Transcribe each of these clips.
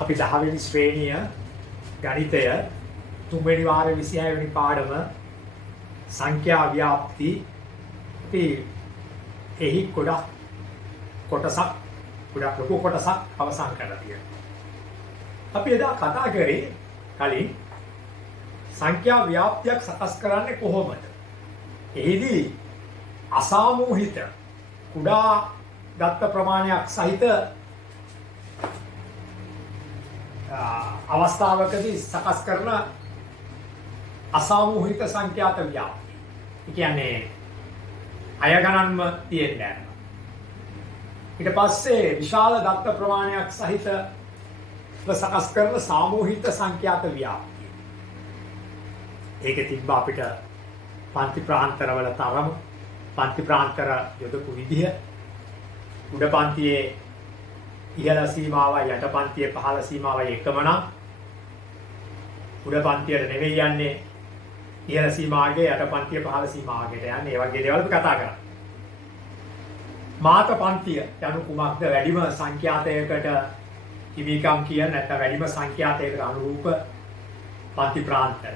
අපි 10 වෙනි ශ්‍රේණිය ගණිතය 3 වෙනි වාරයේ 26 වෙනි පාඩම සංඛ්‍යා ව්‍යාප්ති අපි එහි කොටසක් ලොකු කොටසක් අවසන් කරලා තියෙනවා. අපි එදා කතා කරේ කලින් සංඛ්‍යා ව්‍යාප්තියක් සකස් කරන්නේ කොහොමද? එහිදී අසාමූහිත කුඩා දත්ත ප්‍රමාණයක් සහිත අවස්ථාවකදී සකස් කරන අසාමූහිත සංඛ්‍යාත ව්‍යාප්ති. ඒ කියන්නේ අය ගණන්ම තියෙන්නේ නැහැ. ඊට පස්සේ විශාල දත්ත ප්‍රමාණයක් සහිත සකස් කරන සාමූහික සංඛ්‍යාත ව්‍යාප්ති. ඒකේ තිබ්බ අපිට පන්ති ප්‍රාන්තරවල තරම, පන්ති ප්‍රාන්තර යොදපු විදිහ, උඩ පන්තියේ ඉහළ සීමාවයි යට පන්තියේ පහළ සීමාවයි එකම නම් උඩ පන්තියට නෙවෙයි යන්නේ ඉහළ සීමාවගේ යට පන්තිය පහළ සීමාවකට යන්නේ. ඒ වගේ දේවල් අපි කතා කරා. මාත පන්තිය යනු කුමක්ද? වැඩිම සංඛ්‍යාතයකට හිමිකම් කියන නැත්නම් වැඩිම සංඛ්‍යාතයකට අනුරූප පන්ති ප්‍රාන්තය.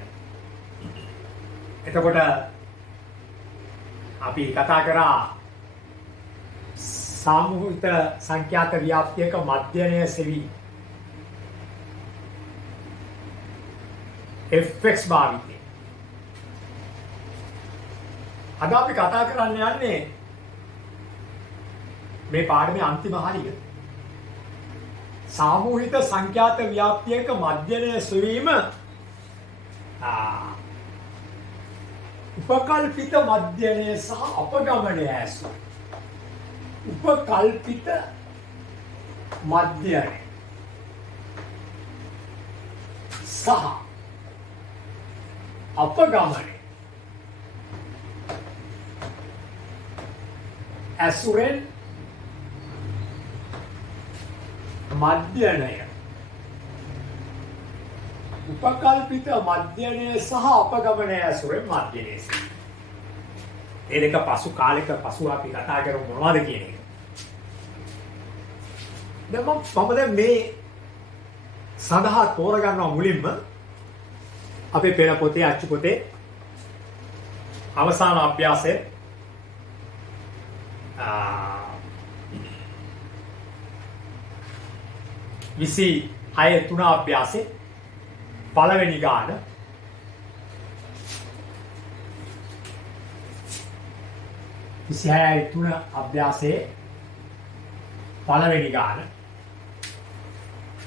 එතකොට අපි කතා කරා සාමූහික සංඛ්‍යාත ව්‍යාප්තියක මධ්‍යනය සෙවි fx භාවිතය. අද අපි කතා කරන්න යන්නේ මේ පාඩමේ අන්තිම හරිය. සාමූහික සංඛ්‍යාත ව්‍යාප්තියක මධ්‍යනය සෙවීම උපකල්පිත මධ්‍යනය සහ අපගමනය ඇසු. උපකල්පිත මධ්‍යනය සහ අපගමනය ඇසුරෙන් මධ්‍යනය, උපකල්පිත මධ්‍යනය සහ අපගමනය ඇසුරෙන් මධ්‍යනය. ඒ දෙක පසු කාලෙක පසු අපි කතා කරමු මොනවද කියන එක. දැන් මම දැන් මේ සඳහා තෝරගන්නවා මුලින්ම අපේ පෙළ පොතේ අච්චු පොතේ අවසාන අභ්‍යාසයේ 26 අභ්‍යාසයේ පළවෙනි ගාන තුන අභ්‍යාසයේ පළවෙනි ගාන.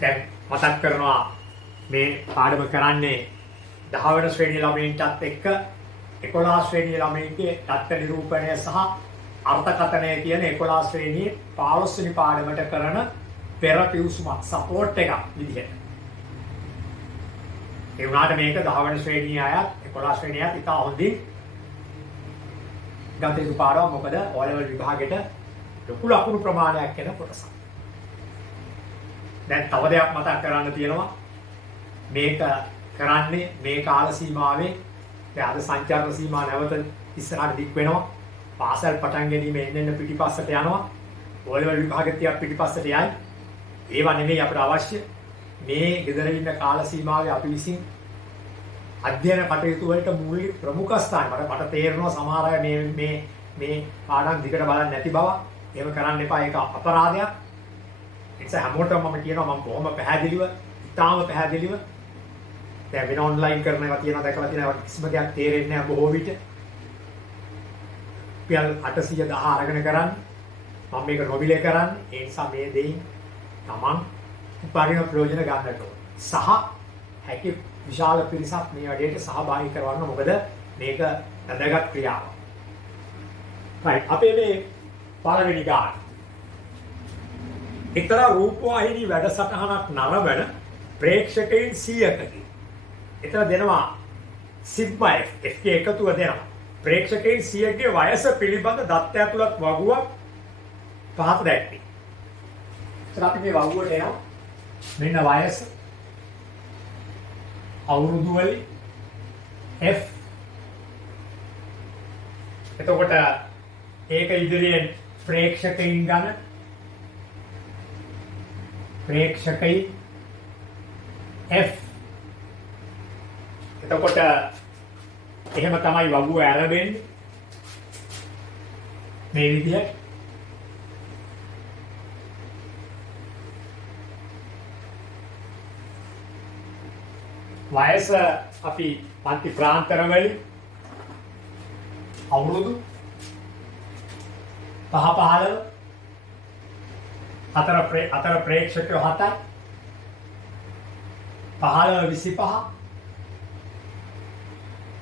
දැන් මතක් කරනවා මේ පාඩම කරන්නේ 10 වෙනි ශ්‍රේණිය ළමයින්ටත් එක්ක 11 ශ්‍රේණිය ළමයින්ගේ තත්ත්ව නිරූපණය සහ අර්ථකථනය කියන 11 ශ්‍රේණියේ 15 වෙනි පාඩමට කරන පෙර පිවිසුමක් සපෝට් එකක් විදිහට. ඒ වුණාට මේක 10 වෙනි ශ්‍රේණිය අයත් 11 ශ්‍රේණිය අයත් ඉතා හොඳින් ගත යුතු පාඩමක්. මොකද O-level විභාගෙට ලොකු ලකුණු ප්‍රමාණයක් එන කොටසක්. දැන් තව දෙයක් මතක් කරන්න තියෙනවා. මේක කරන්නේ මේ කාල සීමාවේ දැන් අද සංචාරක සීමා නැවත ඉස්සරහට දික් වෙනවා. පාසල් පටන් ගැනීම එන්න පිටිපස්සට යනවා. O-level විභාගෙත් ටිකක් පිටිපස්සට යයි. ඒවා නෙමෙයි අපිට අවශ්‍ය. මේ ගෙදර ඉන්න කාල සීමාවේ අපි විසින් අධ්‍යයන කටයුතු වලට මූලික ප්‍රමුඛ ස්ථාන මට තේරෙනවා සමහර අය මේ පාඩම් දිගට බලන්නේ නැති බව. එහෙම කරන්න එපා. ඒක අපරාධයක්. ඒ නිසා හැමෝටම මම කියනවා මම කොහොම පැහැදිලිව, ඉතාම පැහැදිලිව දැන් වෙන ඔන්ලයින් කරන ඒවා තියෙනවා දැකලා තියෙනවා. කිසිම දෙයක් තේරෙන්නේ නැහැ බොහෝ විට. පියල් 810 අරගෙන කරන්නේ. මම මේක නොමිලේ කරන්නේ. ඒ නිසා මේ දෙයින් තමන් උපරිම ප්‍රයෝජන ගන්නට ඕන. සහ හැකි විශාල පිරිසක් මේ වැඩේට සහභාගී කරවන්න. මොකද මේක වැදගත් ක්‍රියාවක්. right. අපේ මේ පළවෙනි ගාන. එක්තරා රූපවාහිනී වැඩසටහනක් නරඹන ප්‍රේක්ෂකයන් 100කගේ. එතන දෙනවා සිග්මා F එකේ එකතුව දෙනවා. ප්‍රේක්ෂකයන් 100ගේ වයස පිළිබඳ දත්ත ඇතුළත් වගුවක් පහත දැක්වේ. එතන අපි මේ වගුවට එනවා. මෙන්න වයස, අවුරුදු වලින් F. එතකොට ඒක ඉදිරියෙන් ප්‍රේක්ෂකයින් ගන්න ප්‍රේක්ෂකයි F. එතකොට එහෙම තමයි වගුව ඇරෙන්නේ. මේ විදිහට. වයස අපි පන්ති ප්‍රාන්තරවල අවුරුදු 5 15 අතර ප්‍රේක්ෂකයෝ 7යි 15 25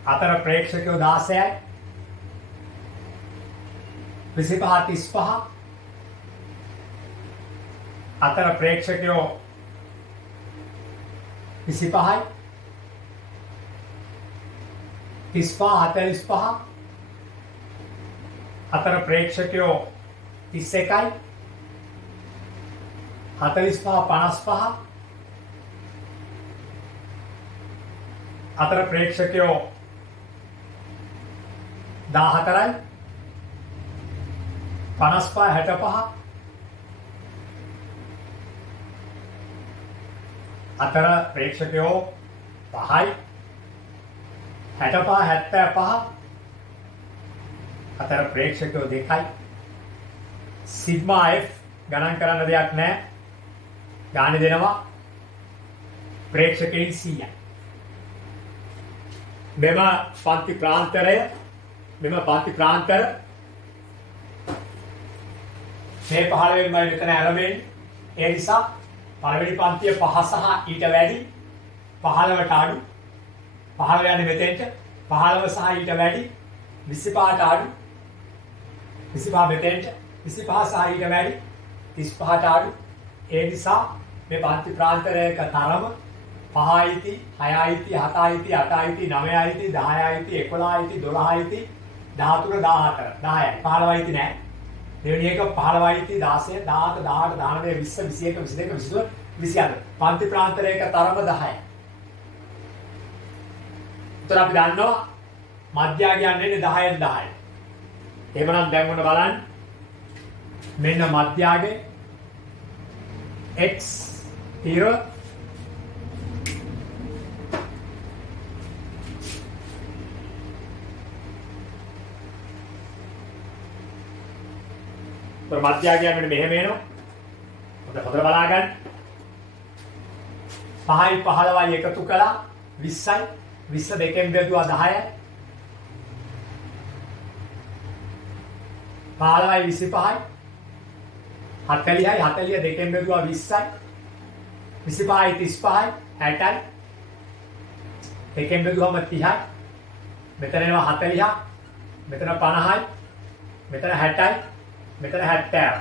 අතර ප්‍රේක්ෂකයෝ 16යි 25 35 අතර ප්‍රේක්ෂකයෝ 25යි 35 45 අතර ප්‍රේක්ෂකයෝ 31යි 45 55 අතර ප්‍රේක්ෂකයෝ 14යි 55 65 අතර ප්‍රේක්ෂකයෝ 5යි 65 75 අතර ප්‍රේක්ෂකයෝ 2යි සිග්මා F ගණන් කරන්න දෙයක් නැහැ ගානේ දෙනවා ප්‍රේක්ෂකයන් 100යි මෙම පන්ති ප්‍රාන්තරය මෙම පන්ති ප්‍රාන්තර මේ 15 වෙනි මෙතන ආරම්භයෙන් ඒ නිසා පළවෙනි පන්තිය 5 සහ ඊට වැඩි 15ට අඩු 15 යන්නේ මෙතෙන්ට 15 සහ ඊට වැඩි 25ට අඩු 25 මෙතෙන්ට 25 සහ ඊට වැඩි 35ට අඩු ඒ නිසා මේ පන්ති ප්‍රාන්තරයක තරම 5යි 6යි 7යි 8යි 9යි 10යි 11යි 12යි 13 14 10යි 15යි නෑ දෙවෙනි එක 15යි 16 17 18 19 20 21 22 23 පන්ති ප්‍රාන්තරයක තරම 10යි. උතර අපි දන්නවා මධ්‍යය කියන්නේ 10න් 10යි. එහෙමනම් දැන් ඔන්න බලන්න. මෙන්න මධ්‍යයේ x 0 මධ්‍යය කියන්නේ මෙහෙම එනවා. හොඳට බලා ගන්න. 5යි 15යි එකතු කළා 20යි 20 දෙකෙන් බෙදුවා 10යි 15යි 25යි 40යි 40 දෙකෙන් බෙදුවා 20යි 25යි 35යි 60යි දෙකෙන් බෙදුවම 30යි මෙතන එනවා 40ක් මෙතන 50යි මෙතන 60යි මෙතන 70යි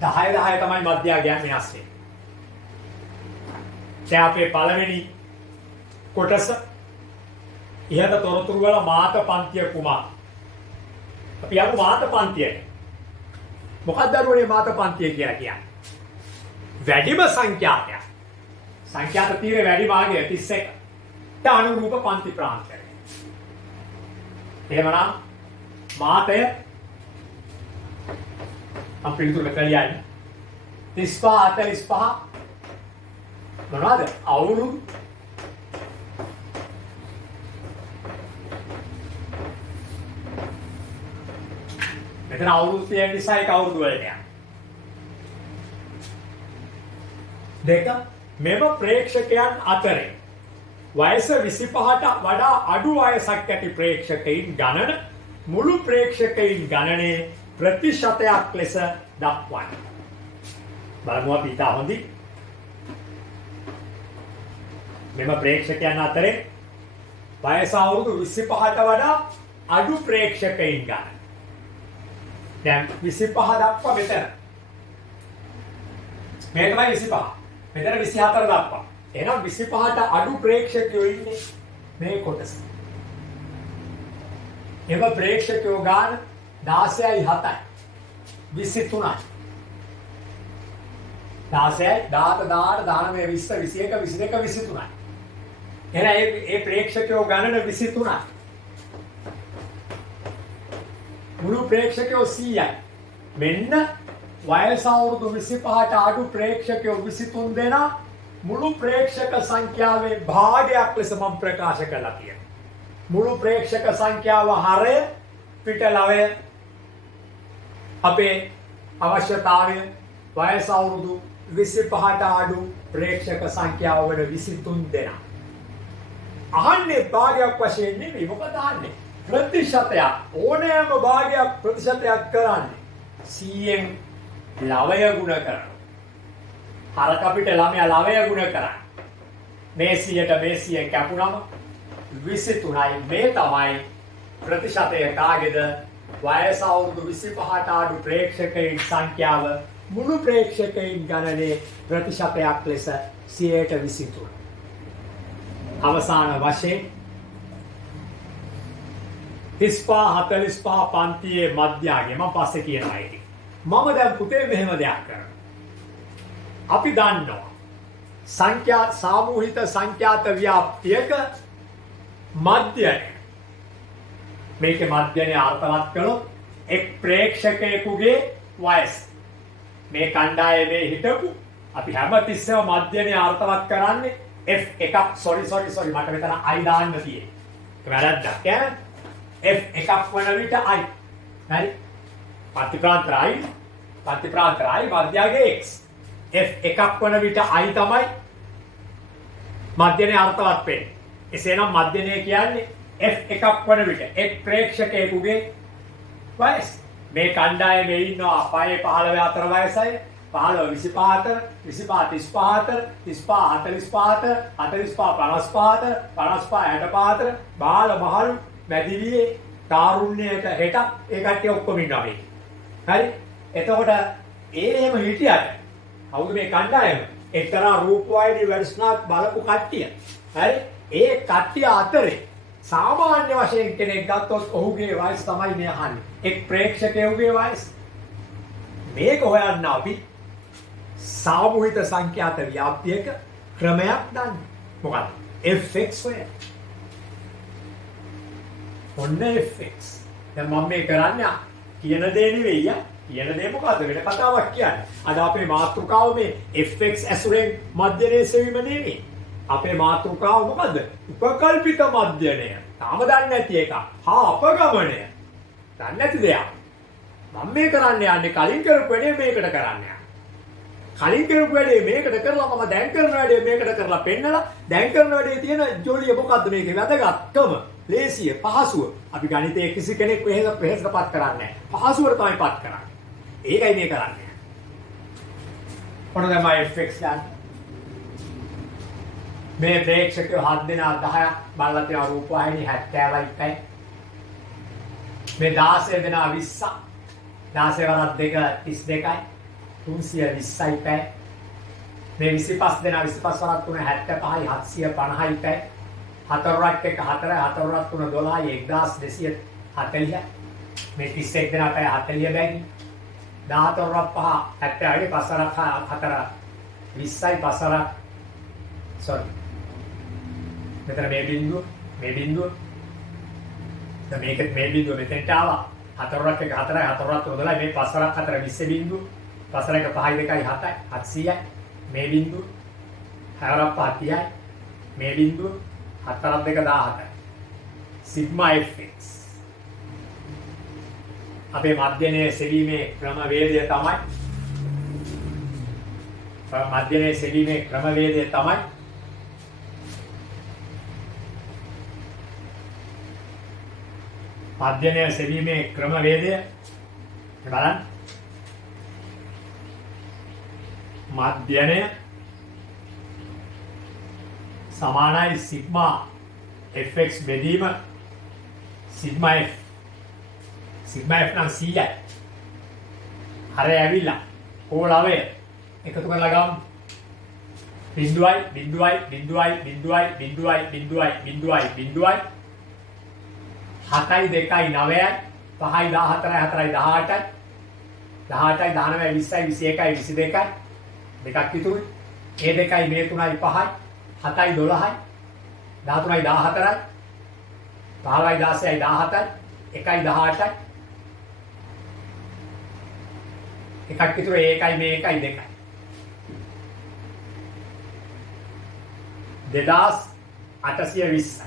10 10 තමයි මධ්‍යය කියන්නේ ASCII දැන් අපේ පළවෙනි කොටස ඉහත තොරතුරු වල මාත පන්තිය කුමක් අපි යමු මාත පන්තියට මොකක්ද දරුවනේ මාත පන්තිය කියලා කියන්නේ වැඩිම සංඛ්‍යාතයක් සංඛ්‍යාත තීරේ වැඩි භාගය 31 ට අනුරූප පන්ති ප්‍රාන්තය එහෙමනම් මාතය අපි පිටුර කලියන්නේ 35 45 මොනවාද අවුරුදු මෙතන අවුරුදු 30 නිසා ඒක අවුරුදු වලට යනවා දෙක මෙම ප්‍රේක්ෂකයන් අතරේ වයස 25ට වඩා අඩු වයසක් ඇති ප්‍රේක්ෂකයින් ගණන මුළු ප්‍රේක්ෂකයින් ගණනේ ප්‍රතිශතයක් ලෙස දක්වන්න බලමු අපි ඉතා හොඳින් මෙම ප්‍රේක්ෂකයන් අතරේ වයස අවුරුදු 25ට වඩා අඩු ප්‍රේක්ෂකයින් ගන්න. දැන් 25 දක්වා මෙතන. මේ තමයි 25. මෙතන 24 දක්වා. එහෙනම් 25ට අඩු ප්‍රේක්ෂකයෝ ඉන්නේ මේ කොටස. එම ප්‍රේක්ෂකයෝ ගන්න 16යි 7යි 23යි 16යි 17 18 19 20 21 22 23යි එහෙනම් ඒ ප්‍රේක්ෂකයෝ ගණන 23යි මුළු ප්‍රේක්ෂකයෝ 100යි මෙන්න වයස අවුරුදු 25ට අඩු ප්‍රේක්ෂකයෝ 23 දෙනා මුළු ප්‍රේක්ෂක සංඛ්‍යාවේ භාගයක් ලෙස මම ප්‍රකාශ කළා තියෙනවා. මුළු ප්‍රේක්ෂක සංඛ්‍යාව හරය පිටලවය අපේ අවශ්‍යතාවය වයස අවුරුදු 25ට අඩු ප්‍රේක්ෂක සංඛ්‍යාව වන 23 දෙනා. අහන්නේ භාගයක් වශයෙන් නෙමෙයි මොකද අහන්නේ? ප්‍රතිශතයක් ඕනෑම භාගයක් ප්‍රතිශතයක් කරන්නේ 100න් ලවය ගුණ කරනවා. හරක අපිට ළමයා ලවය ගුණ කරන්නේ. මේ 100ට මේ 100 කැපුණම 23යි මේ තමයි ප්‍රතිශතය කාගේද? වයස අවුරුදු 25ට අඩු ප්‍රේක්ෂකයින් සංඛ්‍යාව මුළු ප්‍රේක්ෂකයින් ගණනේ ප්‍රතිශතයක් ලෙස 123. අවසාන වශයෙන් 35 45 පන්තියේ මධ්‍යගය මම පස්සේ කියනවා ඒක. මම දැන් පුතේ මෙහෙම දෙයක් කරනවා. අපි දන්නවා සංඛ්‍යා සාමූහික සංඛ්‍යාත ව්‍යාප්තියක මධ්‍යය. මේකේ මධ්‍යනේ අර්ථවත් කළොත් එක් ප්‍රේක්ෂකයෙකුගේ වයස. මේ කණ්ඩායමේ හිටපු අපි හැමතිස්සෙම මධ්‍යනේ අර්ථවත් කරන්නේ F1 sorry මට මෙතන I දාන්න තියෙන්නේ. ඒක වැරද්දක් ඈ. F1 වන විට I. හරි. ප්‍රතිප්‍රාන්තර I මධ්‍යගයේ X. F1 වන විට I තමයි මධ්‍යනේ අර්ථවත් වෙන්නේ. එසේනම් මධ්‍යනේ කියන්නේ F1 වන විට එක් ප්‍රේක්ෂකයෙකුගේ වයස. මේ කණ්ඩායමේ ඉන්නවා 5 15 අතර වයසයි 15 25 අතර 25 35 45 අතර 45 55 අතර 55 65 65 අතර බාල මහලු මැදිවියේ තාරුණ්‍යයට හෙට ඒ කට්ටිය ඔක්කොම ඉන්නවා මේ. හරි. එතකොට එහෙම හිටියට කවුද මේ කණ්ඩායම? එක්තරා රූපවාහිනී වැඩසටහනක් බලපු කට්ටිය. හරි. ඒ කට්ටිය අතරේ සාමාන්‍ය වශයෙන් කෙනෙක් ගත්තොත් ඔහුගේ වයස තමයි මේ අහන්නේ. එක් ප්‍රේක්ෂකයෙකුගේ වයස. මේක හොයන්න අපි සාමූහික සංඛ්‍යාත ව්‍යාප්තියක ක්‍රමයක් දන්නේ. මොකක්ද? fx හොයන්න. ඔන්න fx. දැන් මම මේ කරන්නේ කියන දේ නෙවෙයි යා. කියන දේ මොකද්ද? වෙන කතාවක් කියන්නේ. අද අපේ මාතෘකාව මේ fx ඇසුරෙන් මධ්‍යනේ සෙවීම නෙවෙයි. අපේ මාතෘකාව මොකද්ද? උපකල්පිත මධ්‍යනය. තාම දන්නේ නැති එක. අපගමනය. දන්නේ නැති දෙයක්. මම මේ කරන්න යන්නේ කලින් කරපු වැඩේ මේකට කරන්න යන්නේ. කලින් කරපු වැඩේ මේකට කරලා මම දැන් කරන වැඩේ මේකට කරලා පෙන්නලා දැන් කරන වැඩේ තියෙන ජොලිය මොකද්ද මේකේ වැදගත්කම? ලේසිය, පහසුව. අපි ගණිතයේ කිසි කෙනෙක් වෙහෙසටපත් කරන්නේ නැහැ. පහසුවට තමයි පත් කරන්නේ. ඒකයි මේ කරන්නේ. ඔන්න තමයි fx ගන්න. මේ ප්‍රේක්ෂකයෝ 7 දෙනා 10ක් බලලා තියෙන රූපවාහිනී 70යි පැය. මේ 16 දෙනා 20ක්. 16 වරක් 2 32යි. 320යි පැය. මේ 25 දෙනා 25 වරක් 3 75යි 750යි පැය. 4 වරක් 1 4යි 4 වරක් 3 12යි 1240යි. මේ 31 දෙනා පැය 40 බැගි. 14 වරක් 5 70යි 5 වරක් 4 20යි 5 වරක් sorry මෙතන මේ බිඳුව දැන් මේක මේ බිඳුව මෙතෙන්ට ආවා 4 වරක් 1 4යි 4 වරක් 3 12යි මේ 5 වරක් 4 20 බිඳුව 5 වරක් 5යි 2යි 7යි 700යි මේ බිඳුව 6 වරක් 5 30යි මේ බිඳුව 7 වරක් 2 17යි සිග්මා fx අපේ මධ්‍යනයේ සෙවීමේ ක්‍රමවේදය තමයි මධ්‍යනයේ සෙවීමේ ක්‍රමවේදය තමයි මධ්‍යනයේ සෙවීමේ ක්‍රමවේදය බලන්න මධ්‍යනය සමානයි සිග්මා fx බෙදීම සිග්මා f සිග්මා f නම් 100යි හරය ඇවිල්ලා ඕලවේ එකතු කරලා ගමු බිඳුවයි බිඳුවයි බිඳුවයි බිඳුවයි බිඳුවයි බිඳුවයි බිඳුවයි බිඳුවයි 7යි 2යි 9යි 5යි 14යි 4යි 18යි 18යි 19යි 20යි 21යි 22යි දෙකක් ඉතුරුයි ඒ දෙකයි මේ 3යි 5යි 7යි 12යි 13යි 14යි 15යි 16යි 17යි 1යි 18යි එකක් ඉතුරු ඒකයි මේ එකයි දෙකයි 2820යි.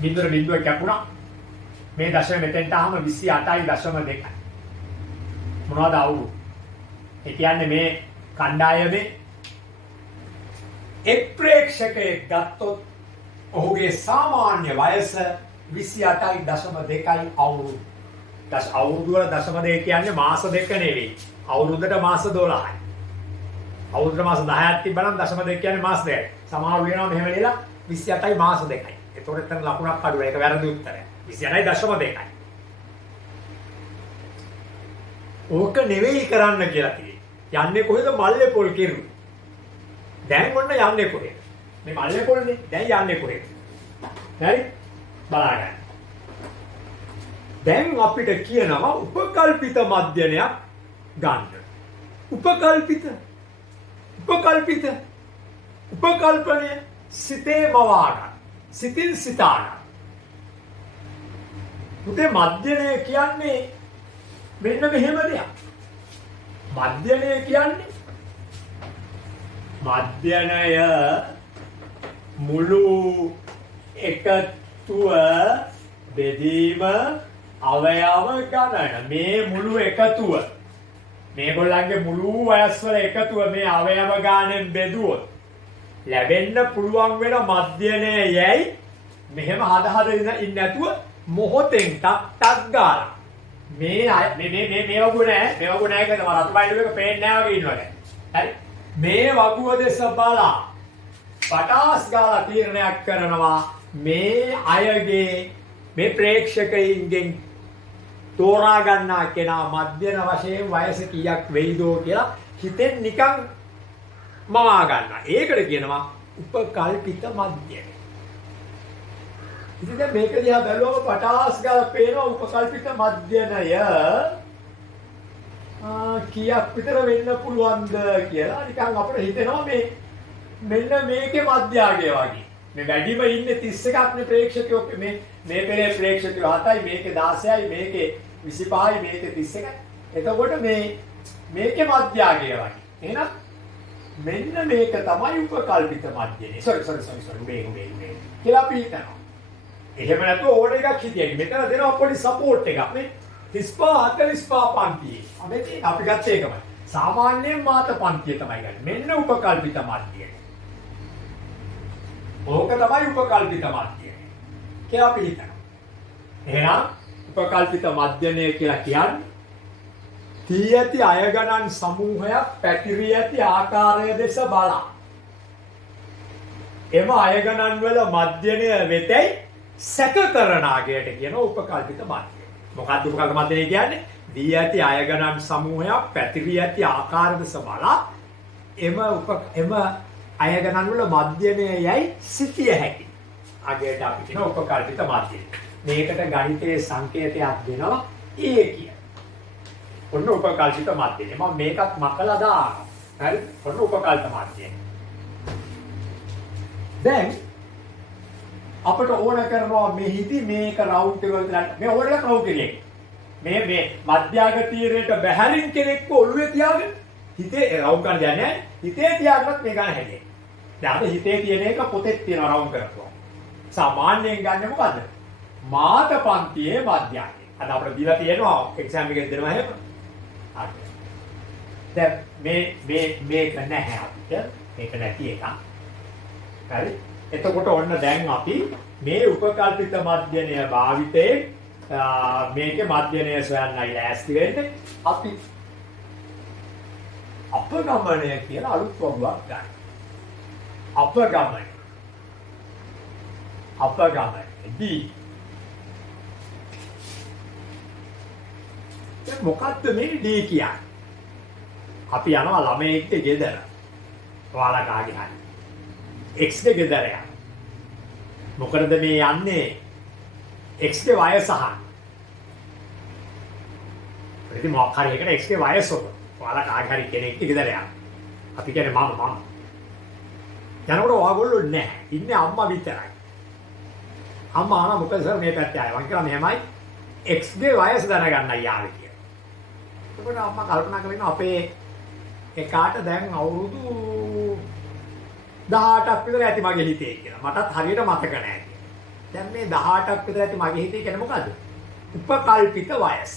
බිඳුව කැපුණා. මේ දශම මෙතෙන්ට ආවම 28.2යි. මොනවද අවුරුදු? ඒ කියන්නේ මේ කණ්ඩායමේ එක් ප්‍රේක්ෂකයෙක් ගත්තොත් ඔහුගේ සාමාන්‍ය වයස 28.2යි අවුරුදු. අවුරුදු වල දශම දෙක කියන්නේ මාස දෙක නෙවෙයි. අවුරුද්දට මාස 12යි. අවුරුද්දට මාස 10ක් තිබ්බනම් දශම දෙක කියන්නේ මාස දෙකයි. සමහර වෙනවා මෙහෙම ලියලා 28යි මාස දෙකයි. ඒතකොට එතන ලකුණක් අඩුයි. ඒක වැරදි උත්තරයක්. 28.2යි. ඕක නෙවෙයි කරන්න කියලා කිව්වේ. යන්නේ කොහෙද මල්ලේ පොල් කෙරු. දැන් ඔන්න යන්නේ කොහෙද? මේ මල්ලේ පොල්නේ. දැන් යන්නේ කොහෙද? හරි? බලන්න. දැන් අපිට කියනවා උපකල්පිත මධ්‍යනයක් ගන්න. උපකල්පනය සිතේ මවා ගන්න. සිතින් සිතා ගන්න. පුතේ මධ්‍යනය කියන්නේ මෙන්න මෙහෙම දෙයක්. මධ්‍යනය කියන්නේ මධ්‍යනය මුළු එකතුව බෙදීම අවයව ගණන. මේ මුළු එකතුව මේගොල්ලන්ගේ මුළු වයස්වල එකතුව මේ අවයව ගානෙන් බෙදුවොත් ලැබෙන්න පුළුවන් වෙන මධ්‍යනය යයි මෙහෙම හද ඉන්නේ නැතුව මොහොතෙන් ටක් ගාලා මේ වගුව නෑ කියලා රතු බයිලු එක පේන්නේ නෑ වගේ ඉන්නවා දැන්. හරි. මේ වගුව දෙස බලා පටාස් ගාලා තීරණයක් කරනවා මේ අයගේ මේ ප්‍රේක්ෂකයින්ගෙන් තෝරා ගන්නා කෙනා මධ්‍යන වශයෙන් වයස කීයක් වෙයිදෝ කියලා හිතෙන් නිකන් මවා ගන්නවා. ඒකට කියනවා උපකල්පිත මධ්‍යනය. ඉතින් දැන් මේක දිහා බැලුවම පටාස් ගාලා පේනවා උපකල්පිත මධ්‍යනය කීයක් විතර වෙන්න පුළුවන්ද කියලා නිකන් අපිට හිතෙනවා මේ මෙන්න මේකේ මධ්‍යගය වගේ. මේ වැඩිම ඉන්නේ 31ක් නේ ප්‍රේක්ෂකයෝ මේ පෙරේ ප්‍රේක්ෂකයෝ 7යි මේකේ 16යි මේකේ 25යි මේකේ 31යි. එතකොට මේකේ මධ්‍යගය වගේ. එහෙනම් මෙන්න මේක තමයි උපකල්පිත මධ්‍යනේ. සෝරි මේ කියලා අපි හිතනවා. එහෙම නැත්නම් ඕන එකක් හිතියයි. මෙතන දෙනවා පොඩි සපෝට් එකක් නේ. 35 45 පන්තියේ. අපි ගත්තේ ඒකමයි. සාමාන්‍යයෙන් මාත පන්තිය තමයි ගන්නේ. මෙන්න උපකල්පිත මධ්‍යය. ඕක තමයි උපකල්පිත මධ්‍යය. කියලා අපි හිතනවා. එහෙනම් උපකල්පිත මධ්‍යනය කියලා කියන්නේ තී ඇති අය ගණන් සමූහයක් පැතිරී ඇති ආකාරය දෙස බලා එම අය ගණන් වල මධ්‍යනය වෙතයි සැක කරන ආගයට කියන උපකල්පිත මධ්‍යය. මොකක්ද උපකල්පිත මධ්‍යය කියන්නේ? දී ඇති අය ගණන් සමූහයක් පැතිරී ඇති ආකාරය දෙස බලා එම අය ගණන් වල මධ්‍යනය යයි සිටිය හැකි. ආගයට අපි කියන උපකල්පිත මධ්‍යය. මේකට ගණිතයේ සංකේතයක් දෙනවා A කියන. ඔන්න උපකල්පිත මධ්‍යය. මම මේකත් මකලා දානවා. හරි? ඔන්න උපකල්පිත මධ්‍යය. දැන් අපිට ඕන කරනවා මෙහිදී මේක රවුන්ඩ් එක වලට මේ ඕනලා රවුන්ඩ් කෙනෙක්. මේ මධ්‍යග තීරයට බැහැරින් කෙනෙක්ව ඔළුවේ තියාගෙන හිතේ රවුන්ඩ් ගන්න දෙන්නේ නැහැ. හිතේ තියාගන්නත් මේ ගන්න හැදේ. දැන් අද හිතේ තියෙන එක පොතේ තියෙන රවුන්ඩ් කරනවා. සාමාන්‍යයෙන් ගන්න මොකද්ද? මාත පන්තියේ මධ්‍යගය. අද අපිට දීලා තියෙනවා එක්සෑම් එකේ දෙනවා එහෙම. හරි. දැන් මේක නැහැ අපිට. මේක නැති එකක්. හරි. එතකොට ඔන්න දැන් අපි මේ උපකල්පිත මධ්‍යනය භාවිතයේ මේකේ මධ්‍යනය සොයන්නයි ලෑස්ති වෙන්නේ. අපි අපගමනය කියලා අලුත් වගුවක් ගන්න. අපගමනය D. දැන් මොකද්ද මේ D කියන්නේ? අපි යනවා ළමයෙක්ගේ ගෙදර. ඔයාලා කාගේ හරි X ගේ ගෙදර යනවා. මොකටද මේ යන්නේ? X ගේ වයස අහන්න. ඉතින් මොකක් හරි එකට X ගේ වයස ඔබ. ඔයාලා කාගේ හරි කෙනෙක්ගේ ගෙදර යනවා. අපි කියන්නේ මම. යනකොට ඔයගොල්ලෝ නැහැ. ඉන්නේ අම්මා විතරයි. අම්මා ආන මොකද සර් මේ පැත්තේ ආවා. මං කියලා මෙහෙමයි X ගේ වයස දැනගන්නයි ආවේ කියලා. එතකොට අම්මා කල්පනා කරගෙන අපේ එකාට දැන් අවුරුදු 18ක් විතර ඇති මගේ හිතේ කියලා. මටත් හරියට මතක නැහැ කියලා. දැන් මේ 18ක් විතර ඇති මගේ හිතේ කියන්නේ මොකද්ද? උපකල්පිත වයස.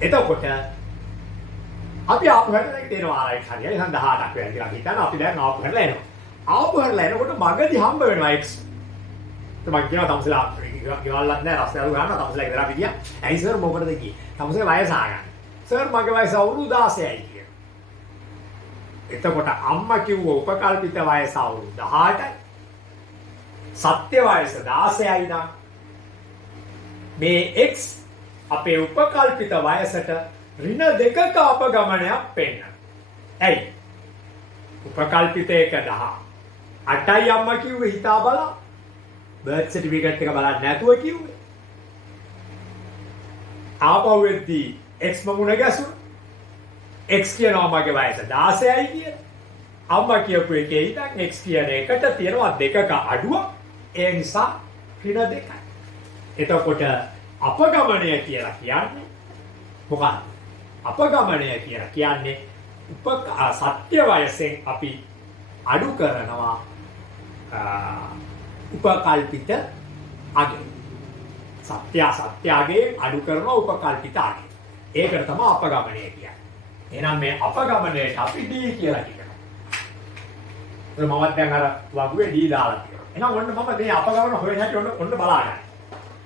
එතකොට අපි ආපහු හැරලා එනවා ආරයි හරියට. එහෙනම් 18ක් වෙලා කියලා හිතන්න අපි දැන් ආපහු හැරලා එනවා. ආපහු හැරලා එනකොට මගදී හම්බ වෙනවා x. මම කියනවා තමසලා ගෙවල්ලත් නැහැ රස්ತೆ අරු ගන්න තමසලා ඉවරා පිටියා. ඇයි සර් මොකටද කියේ? තමසලා වයස ආගන්න. සර් මගේ වයස අවුරුදු 16යි කියලා. එතකොට අම්මා කිව්ව උපකල්පිත වයස අවුරුදු 18යි. සත්‍ය වයස 16යි නම් මේ x අපේ උපකල්පිත වයසට ඍණ දෙකක අපගමනයක් පෙන්නන. ඇයි? උපකල්පිත එක 18යි අම්මා කිව්වේ හිතා බලන්න. බර්ත් සර්ටිෆිකේට් එක බලන්න නැතුව කිව්වේ. ආපහු වෙද්දී x මුණ ගැසුණා. x කියනවා මගේ වයස 16යි කියලා. අම්මා කියපු එකේ ඉතින් x කියන එකට තියෙනවා දෙකක අඩුවක්. ඒ නිසා ඍණ දෙකයි. එතකොට අපගමනය කියලා කියන්නේ මොකක්ද? අපගමනය කියලා කියන්නේ සත්‍ය වයසෙන් අපි අඩු කරනවා උපකල්පිත අගය. සත්‍ය අගය අඩු කරනවා උපකල්පිත අගය. ඒකට තමයි අපගමනය කියන්නේ. එහෙනම් මේ අපගමනයට අපි d කියලා කියනවා. මමත් දැන් අර වගුවේ d දාලා තියෙනවා. එහෙනම් ඔන්න මම මේ අපගමන හොයන හැටි ඔන්න බලාගන්න.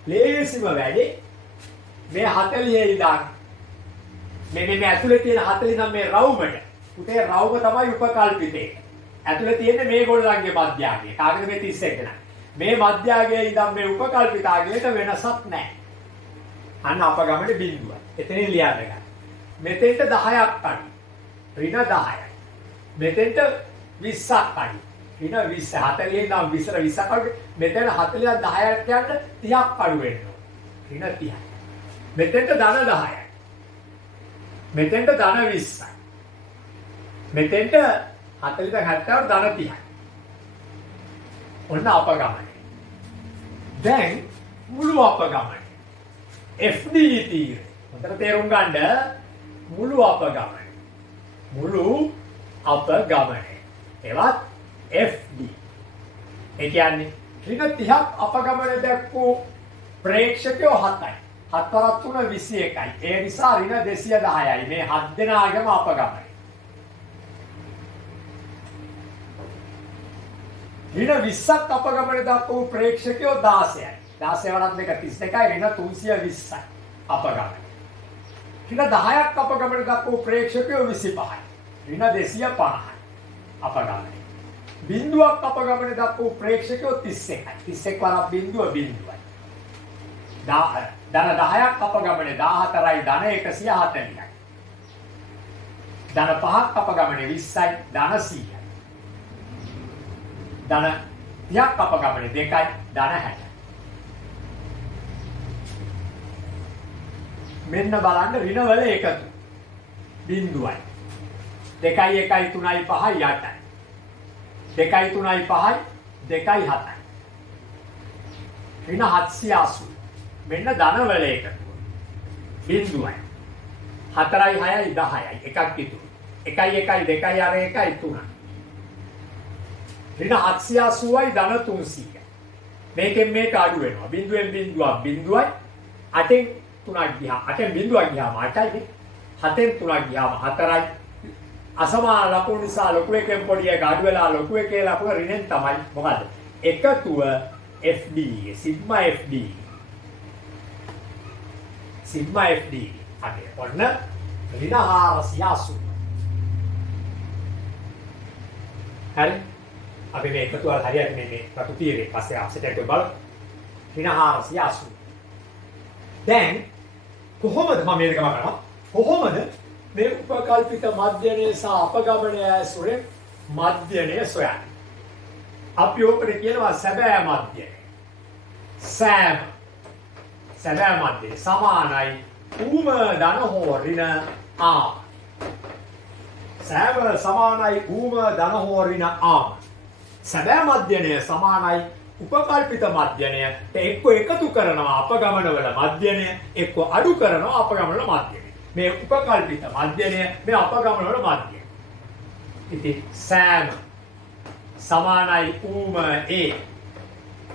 ලේසිම වැඩේ මේ 40 ඉඳන් මේ ඇතුලේ තියෙන 40 නම් මේ රවුමට පුතේ රවුම තමයි උපකල්පිතේ. ඇතුලේ තියෙන්නේ මේගොල්ලන්ගේ මධ්‍යගය. කාගෙද මේ 31 දෙනා. මේ මධ්‍යගයේ ඉඳන් මේ උපකල්පිතාගයට වෙනසක් නැහැ. අන්න අපගමනේ බිඳුව. එතනින් ලියන්න ගන්න. මෙතෙන්ට 10ක් අඩු. ඍණ 10යි. මෙතෙන්ට 20ක් අඩු. ඍණ 20 40 ඉඳන් 20ට 20ක් අඩු. මෙතන 40න් 10ට යන්න 30ක් අඩු වෙනවා. ඍණ 30යි. මෙතෙන්ට ධන 10යි. මෙතෙන්ට ධන 20යි. මෙතෙන්ට 40 70 ධන 30යි. ඔන්න අපගමනය. දැන් මුළු අපගමනය. FD තීරය. හොඳට තේරුම් ගන්න මුළු අපගමනය. මුළු අපගමනය. ඒවත් FD. ඒ කියන්නේ ඍණ 30ක් අපගමන දක්වෝ ප්‍රේක්ෂකයෝ 7යි. 7 වරක් 3 21යි. ඒ නිසා ඍණ 210යි. මේ 7 දෙනාගේම අපගමනය. ඍණ 20ක් අපගමන දක්වෝ ප්‍රේක්ෂකයෝ 16යි. 16 වරක් 2 32යි. ඍණ 320යි අපගමන. ඍණ 10ක් අපගමන දක්වෝ ප්‍රේක්ෂකයෝ 25යි. ඍණ 250යි අපගමන. බිඳුවක් අපගමන දක්වෝ ප්‍රේක්ෂකයෝ 31යි. 31 වරක් බිඳුව බිඳුවයි. ධන 10ක් අපගමනේ 14යි ධන 140යි. ධන 5ක් අපගමනේ 20යි ධන 100යි. ධන 30ක් අපගමනේ 2යි ධන 60යි. මෙන්න බලන්න ඍණවල එකතු. බිඳුවයි. 2යි 1යි 3යි 5යි 8යි. 2යි 3යි 5යි 2යි 7යි. ඍණ 780. මෙන්න ධනවල එකතුව. බිඳුවයි. 4යි 6යි 10යි එකක් ඉතුරු. 1යි 1යි 2යි අර 1යි 3යි. ඍණ 780යි ධන 300යි. මේකෙන් මේක අඩු වෙනවා. බිඳුවෙන් බිඳුවක් බිඳුවයි. 8ෙන් 3ක් ගියා. 8ෙන් බිඳුවක් ගියාම 8යි. 7ෙන් 3ක් ගියාම 4යි. අසමාන ලකුණු නිසා ලොකු එකෙන් පොඩි එක අඩු වෙලා ලොකු එකේ ලකුණ ඍණෙන් තමයි මොකද? එකතුව FD sigma FD. Sigma FD අනේ ඔන්න ඍණ 480. හරි අපි මේ එකතු වල හරියට මේ ප්‍රතිපීරේ පස්සේ අප්සෙට් එක බලමු. ඍණ 480. දැන් කොහොමද මම මේක කරනවා? කොහොමද මේ උපකල්පිත මධ්‍යණය සහ අපගමනය ඇසුරෙන් මධ්‍යණය සොයන්නේ? අපි ඔකට කියනවා සැබෑ මධ්‍යණය. සැබෑ මධ්‍යය සමානයි ඌම ධන හෝ ඍණ ආ. සෑම සමානයි ඌම ධන හෝ ඍණ ආ. සැබෑ මධ්‍යණය සමානයි උපකල්පිත මධ්‍යණය. එක්ක එකතු කරනවා අපගමනවල මධ්‍යණය, එක්ක අඩු කරනවා අපගමනවල මධ්‍යණය. මේ උපකල්පිත මධ්‍යණය, මේ අපගමනවල මධ්‍යණය. ඉතින් සෑම සමානයි ඌම ඒ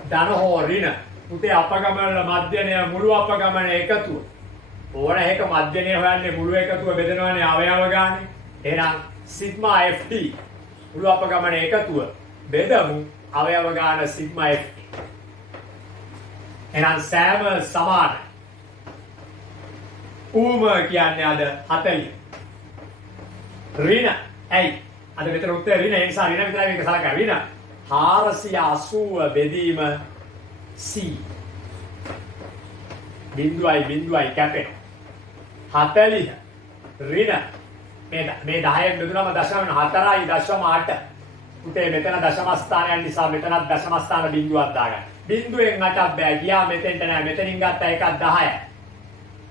ධන හෝ ඍණ පුතේ අපගමන මධ්‍යනය මුළු අපගමන එකතුව ඕන එක මධ්‍යනය හොයන්නේ මුළු එකතුව බෙදනවානේ අවයව ගානේ. එහෙනම් සිග්මා ft මුළු අපගමන එකතුව බෙදමු අවයව ගාන සිග්මා ft. එහෙනම් සෑම සමානයි ඌම කියන්නේ අද 40 ඍණ ඇයි අද මෙතන උත්තර ඍණ ඒ නිසා ඍණ විතරයි මේක සලකන්නේ. ඍණ 480 බෙදීම c බිඳුවයි කැපෙන 40 ඍණ මේ 10න් බෙදුනම දශම 4.8 උතේ මෙතන දශම ස්ථානයන් නිසා මෙතනත් දශම ස්ථාන බිඳුවක් දාගන්න. බිඳුවෙන් 8ක් බෑ ගියා මෙතෙන්ට නෑ මෙතනින් ගත්ත එකක් 10යි.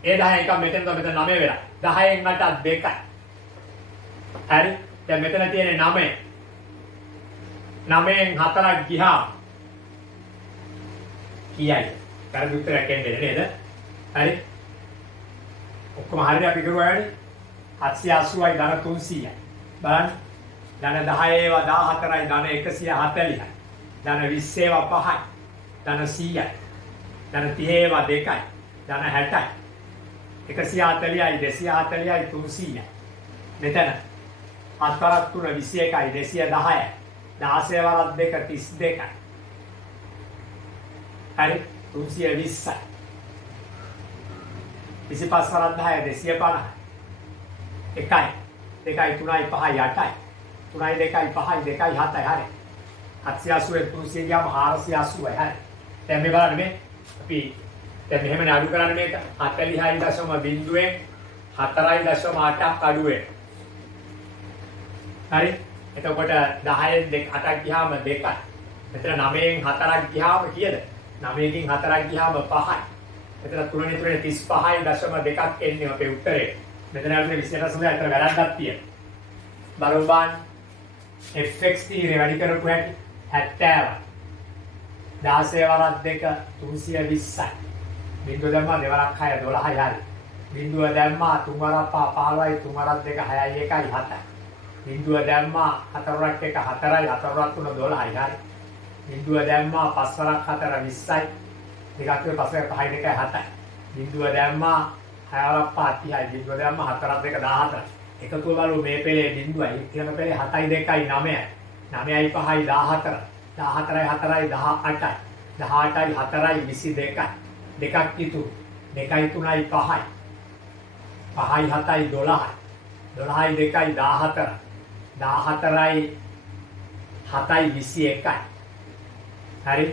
ඒ 10 එකක් මෙතෙන් તો මෙතන 9 වෙලා 10න් 8ක් 2යි. හරි දැන් මෙතන තියෙන්නේ 9. 9න් 4ක් ගියා කීයද? වැරදි උත්තරයක් එන්නේ නේද? හරි. ඔක්කොම හරියට අපි කරුවානේ. 780යි ධන 300යි. බලන්න. ධන 10 ඒවා 14යි ධන 140යි. ධන 20 ඒවා 5යි. ධන 100යි. ධන 30 ඒවා 2යි. ධන 60යි. 140යි 240යි 300යි. මෙතන 4ක් 3 21යි 210යි. 16 වරක් 2 32යි. හරි 320යි. 25 වරක් 10 250යි. 1යි 2යි 3යි 5යි 8යි 3යි 2යි 5යි 2යි 7යි හරි 780 300 ගියාම 480යි හරි. දැන් මේ බලන්න මේ අපි දැන් මෙහෙමනේ අඩු කරන්නේ මේක 46.0 4.8ක් අඩුවේ. හරි එතකොට 10න් 8ක් ගියාම 2යි. මෙතන 9න් 4ක් ගියාම කීයද? 9කින් 4ක් ගියාම 5යි. මෙතන 3න් 35.2ක් එන්නේ අපේ උත්තරේ. මෙතන අපිට 28 අතර වැරද්දක් තියෙනවා. බලමු බලන්න. fx තීරේ වැඩි කරපු හැටි 70. 16 වරක් 2 320යි. බිඳුව දැම්මා දෙවරක් 6 12යි හරි. බිඳුව දැම්මා 3 වරක් 5 15යි 3 වරක් 2 6යි 1යි 7යි. බිඳුව දැම්මා 4 වරක් 1 4යි 4 වරක් 3 12යි හරි. බිඳුව දැම්මා 5 වරක් 4 20යි. දෙකක් තුන 5 5යි 2යි 7යි. බිඳුව දැම්මා 6 වරක් 5 30යි. බිඳුව දැම්මා 4 2 14යි. එකතුව බලමු මේ පෙළේ බිඳුවයි ඊළඟ පෙළේ 7යි 2යි 9යි. 9යි 5යි 14යි. 14යි 4යි 18යි. 18යි 4යි 22යි. දෙකක් ඉතුරු. 2යි 3යි 5යි. 5යි 7යි 12යි. 12යි 2යි 14යි. 14යි 7යි 21යි. හරි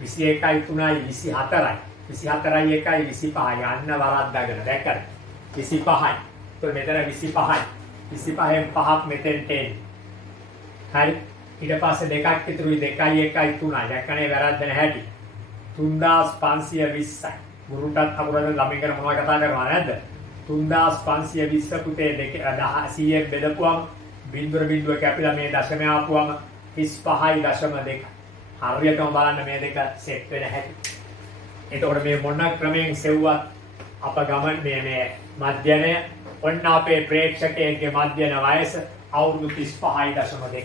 21යි 3යි 24යි. 24යි 1යි 25යි. අන්න වරද්දාගෙන දැක්කද? 25යි. તો මෙතන 25යි. 25න් 5ක් මෙතෙන්ට එන්නේ. හරි ඊට පස්සේ දෙකක් ඉතුරුයි 2යි 1යි 3යි. දැක්කනේ වැරද්ද නැහැටි. 3520යි. ගුරුටත් අපුරද ළමයි කර මොනවද කතා කරනවා නැද්ද? 3520 පුතේ 100ක් බෙදපුවම බිඳුව කැපිලා මේ දශමය ආපුවම 35.2. හරියටම බලන්න මේ දෙක සෙට් වෙන හැටි. එතකොට මේ මොන ක්‍රමයෙන් සෙව්වත් අප ගමන් මේ මධ්‍යනය ඔන්න අපේ ප්‍රේක්ෂකයෙක්ගේ මධ්‍යන වයස අවුරුදු 35.2.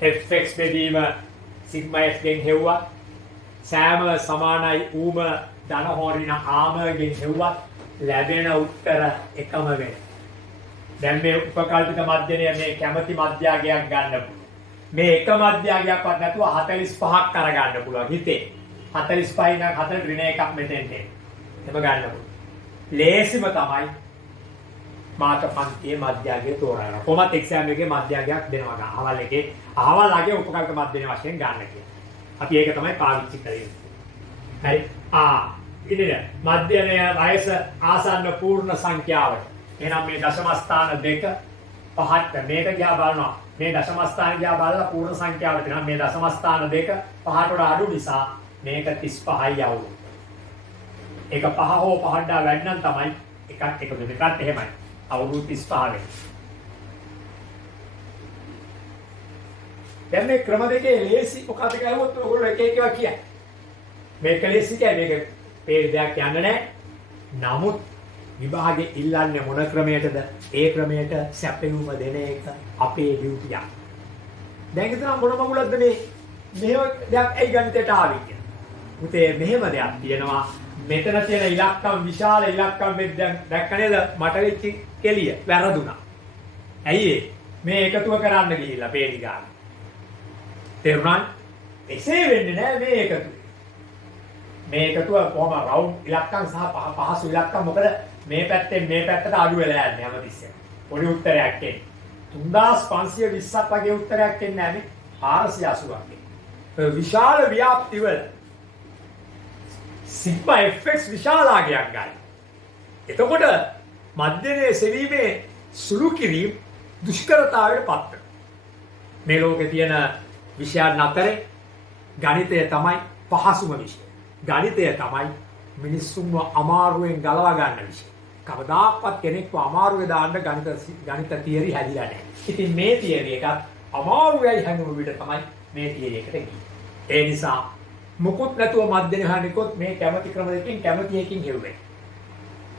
fx බෙදීම සිග්මා f ගෙන් හෙව්වත් සෑම සමානයි ඌම ධන හෝරින ආමගෙන් හෙව්වත් ලැබෙන උත්තර එකම වෙයි. දැන් මේ උපකල්පිත මධ්‍යනය මේ කැමැති මධ්‍යගයක් ගන්න පුළුවන්. මේ එක මධ්‍යගයක්වත් නැතුව 45ක් අරගන්න පුළුවන් හිතේ. 45 නම් 4 ඍණ එකක් මෙතෙන්ට එන්න. එම ගන්න පුළුවන්. ලේසිම තමයි මාත පන්තියේ මධ්‍යගය තෝරන්න. කොහොමත් එක්සෑම් එකේ මධ්‍යගයක් දෙනවා ගන්න. අහවල් එකේ අහවල්ගේ උපකල්පිත මධ්‍යනය වශයෙන් ගන්න කියලා. අපි ඒක තමයි පාවිච්චි කරන්නේ. හරි. ඉතින් මධ්‍යනය වයස ආසන්න පූර්ණ සංඛ්‍යාවට. එහෙනම් මේ දශම ස්ථාන 2 5ට මේක දිහා බලනවා. මේ දශම ස්ථාන දිහා බලලා පූර්ණ සංඛ්‍යාවට. එහෙනම් මේ දශම ස්ථාන 2 5ට වඩා අඩු නිසා මේක 35යි අවුරුදු. ඒක 5 හෝ 5ට වැඩි නම් තමයි එකක් එකතු දෙකත් එහෙමයි. අවුරුදු 35 වෙයි. දැන් මේ ක්‍රම දෙකේ ලේසි මොකක්ද කියලා අහුවොත් ඔයගොල්ලෝ එක එක ඒවා කියයි. මේක ලේසි කියන්නේ මේක පේන දෙයක් යන්නේ නැහැ. නමුත් විභාගේ ඉල්ලන්නේ මොන ක්‍රමයකටද? ඒ ක්‍රමයට සැපයුම දෙන එක අපේ ඩියුටිය. දැන් හිතනවා මොන මගුලක්ද මේ? මෙහෙම දෙයක් ඇයි ගණිතයට ආවේ කියලා. පුතේ මෙහෙම දෙයක් තියෙනවා. මෙතන තියෙන ඉලක්කම් විශාල ඉලක්කම් මේ දැන් දැක්ක නේද? මට වෙච්ච කෙලිය වැරදුනා. ඇයි මේ එකතුව කරන්න ගිහිල්ලා පේලි ගන්න. තේරුණාද? එසේ වෙන්නේ නැහැ මේ එකතුව. මේ එකතුව කොහොම රවුන්ඩ් ඉලක්කම් සහ පහසු ඉලක්කම් මොකද මේ පැත්තෙන් මේ පැත්තට අඩු වෙලා යන්නේ හැමතිස්සෙම. පොඩි උත්තරයක් එන්නේ. 3520ක් වගේ උත්තරයක් එන්නේ නැහැ නේ. 480ක්. විශාල ව්‍යාප්තිවල සිග්මා fx විශාලාගයක් ගන්න. එතකොට මධ්‍යමයේ සෙවීමේ සුළු කිරීම දුෂ්කරතාවයට පත් වෙනවා. මේ ලෝකේ තියෙන විෂයන් අතරේ ගණිතය තමයි පහසුම විෂය. ගණිතය තමයි මිනිස්සුන්ව අමාරුවෙන් ගලවා ගන්න විෂය. කවදාකවත් කෙනෙක්ව අමාරුවේ දාන්න ගණිත තියරි හැදිලා නැහැ. ඉතින් මේ තියරි එකත් අමාරුයි හැඟුම විදිහට තමයි මේ තියරි එකට ගියේ. ඒ නිසා මොකොත් නැතුව මධ්‍යන හරිකොත් මේ කැමැති ක්‍රම දෙකකින් කැමැති එකකින් හෙව්වේ.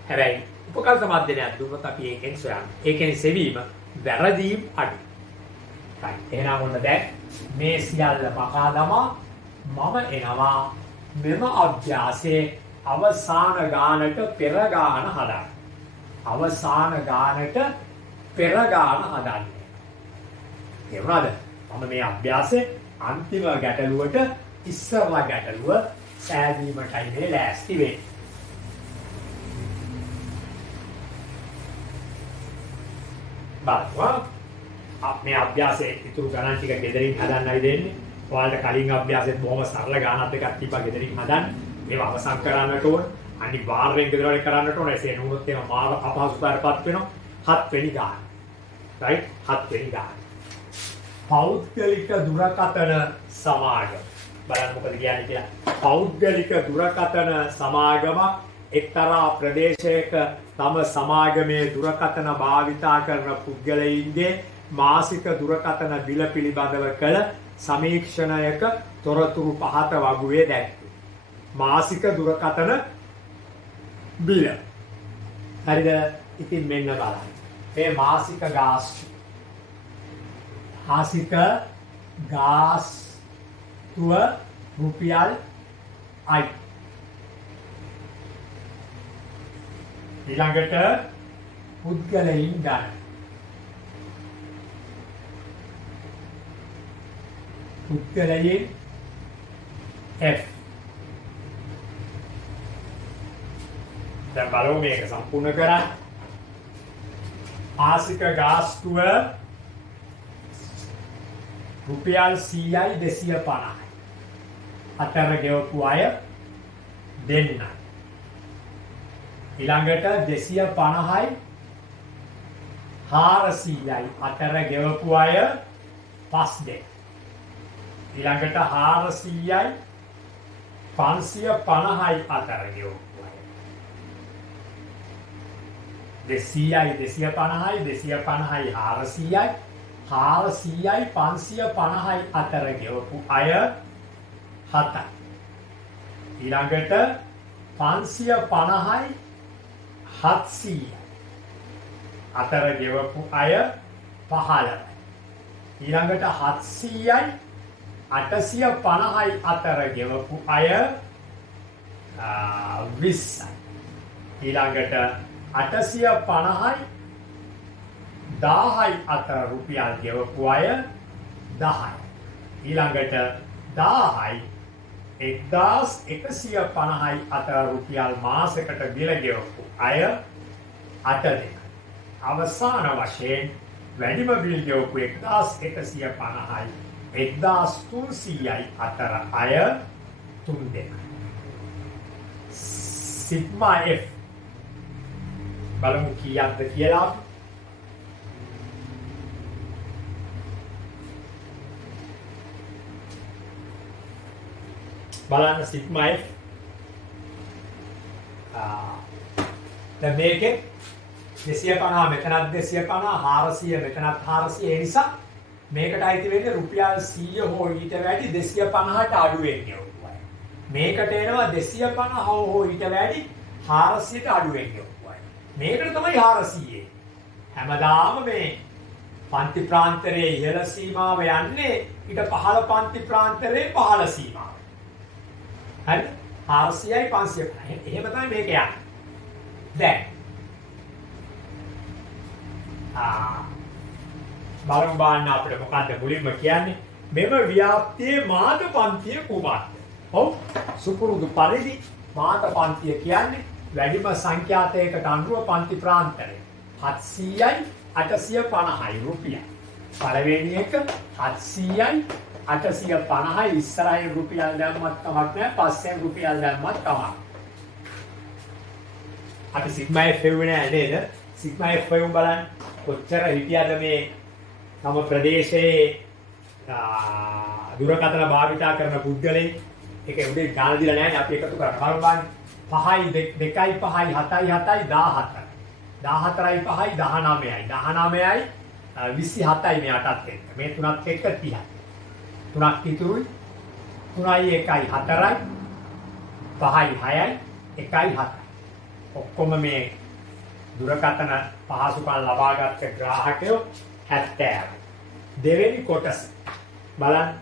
හැබැයි උපකල්ප මධ්‍යනයක් දුන්නොත් අපි ඒකෙන් සොයන්නේ. ඒකෙන් සෙවීම වැරදීම් අඩු. හරි. එහෙනම් ඔන්න දැන් මේ සියල්ල මකා දමා මම එනවා මෙම අභ්‍යාසයේ අවසාන ගානට පෙර ගාන හදන්න. අවසාන ගානට පෙර ගාන හදන්න. තේරුණාද? මම මේ අභ්‍යාසයේ අන්තිම ගැටලුවට ඉස්සරලා ගැටලුව සෑදීමටයි මේ ලෑස්ති වෙන්නේ. බලන්න. මේ අභ්‍යාසයේ ඉතුරු ගණන් ටික ගෙදරින් හදන්නයි දෙන්නේ. ඔයාලට කලින් අභ්‍යාසෙත් බොහොම සරල ගණන් දෙකක් තිබ්බා ගෙදරින් හදන්න. ඒව අවසන් කරන්නට ඕන. අනිවාර්යෙන් ගෙදර වල කරන්නට ඕන. එසේ නුනොත් එහෙම මාව අපහසුතාවයටපත් වෙනවා. 7 වෙනි ගාන. රයිට්? 7 වෙනි ගාන. පෞද්ගලික දුරකථන සමාගම. බලන්න මොකද කියන්නේ කියලා. පෞද්ගලික දුරකථන සමාගමක් එක්තරා ප්‍රදේශයක තම සමාගමේ දුරකථන භාවිතා කරන පුද්ගලයින්ගේ මාසික දුරකථන බිල පිළිබඳව කළ සමීක්ෂණයක තොරතුරු පහත වගුවේ දැක්වේ. මාසික දුරකථන බිල. හරිද? ඉතින් මෙන්න බලන්න. මේ මාසික ගාස්තු. මාසික ගාස්තුව රුපියල් 8. ඊළඟට පුද්ගලයන් ගන්න. පුද්ගලයන් F. දැන් බලමු මේක සම්පූර්ණ කරන්න. මාසික ගාස්තුව රුපියල් 100යි 250යි. අතර ගෙවපු අය දෙන්නයි. ඊළඟට 250යි 400යි අතර ගෙවපු අය 5 දෙනෙක්. ඊළඟට 400යි 550යි අතර ගෙවපු අය. 200යි 250යි 250යි 400යි 400යි 550යි අතර ගෙවපු අය 7යි. ඊළඟට 550යි 700යි අතර ගෙවපු අය 15යි. ඊළඟට 700යි 850යි අතර ගෙවපු අය 20යි. ඊළඟට 850යි 10යි අතර රුපියල් ගෙවපු අය 10යි. ඊළඟට 10යි 1150යි අතර රුපියල් මාසයකට බිල ගෙවපු අය 8 දෙනෙක්. අවසාන වශයෙන් වැඩිම බිල් ගෙවපු 1150යි 1300යි අතර අය 3 දෙනෙක්. සිග්මා F බලමු කීයක්ද කියලා. බලන්න සිග්මා F. දැන් මේකේ 250 මෙතනත් 250 400 මෙතනත් 400 ඒ නිසා මේකට අයිති වෙන්නේ රුපියල් 100 හෝ ඊට වැඩි 250ට අඩුවෙන් ගෙවුවා. මේකට එනවා 250 හෝ ඊට වැඩි 400ට අඩුවෙන් ගෙවුවා. මේකට තමයි 400. හැමදාම මේ පන්ති ප්‍රාන්තරයේ ඉහළ සීමාව යන්නේ ඊට පහළ පන්ති ප්‍රාන්තරයේ පහළ සීමාව. හරි? 400යි 500යි. එහෙම තමයි මේක යන්නේ. දැන් බලමු බලන්න අපිට මොකද්ද මුලින්ම කියන්නේ මෙම ව්‍යාප්තියේ මාත පන්තිය කුමක්ද? ඔව් සුපුරුදු පරිදි මාත පන්තිය කියන්නේ වැඩිම සංඛ්‍යාතයකට අනුව පන්ති ප්‍රාන්තරය 700යි 850යි රුපියල්. පළවෙනි එක 700යි 850යි ඉස්සරහින් රුපියල් දැම්මත් කමක් නැහැ පස්සෙන් රුපියල් දැම්මත් කමක්. අපි සිග්මා F වෙන්නේ නැහැ නේද? සිග්මා F වුම් බලන්න කොච්චර හිටියද මේ තම ප්‍රදේශයේ දුරකථන භාවිතා කරන පුද්ගලයන් ඒක උදේ ගාන දීලා නැහැ අපි එකතු කරලා බලන්න 5යි 2යි 5යි 7යි 7යි 14යි 14යි 5යි 19යි 19යි 27යි මේ අටත් එක්ක මේ තුනත් එක්ක 30යි තුනක් ඉතුරුයි 3යි 1යි 4යි 5යි 6යි 1යි 7යි ඔක්කොම මේ දුරකථන පහසුකම් ලබාගත් ග්‍රාහකයෝ 70. දෙවෙනි කොටස බලන්න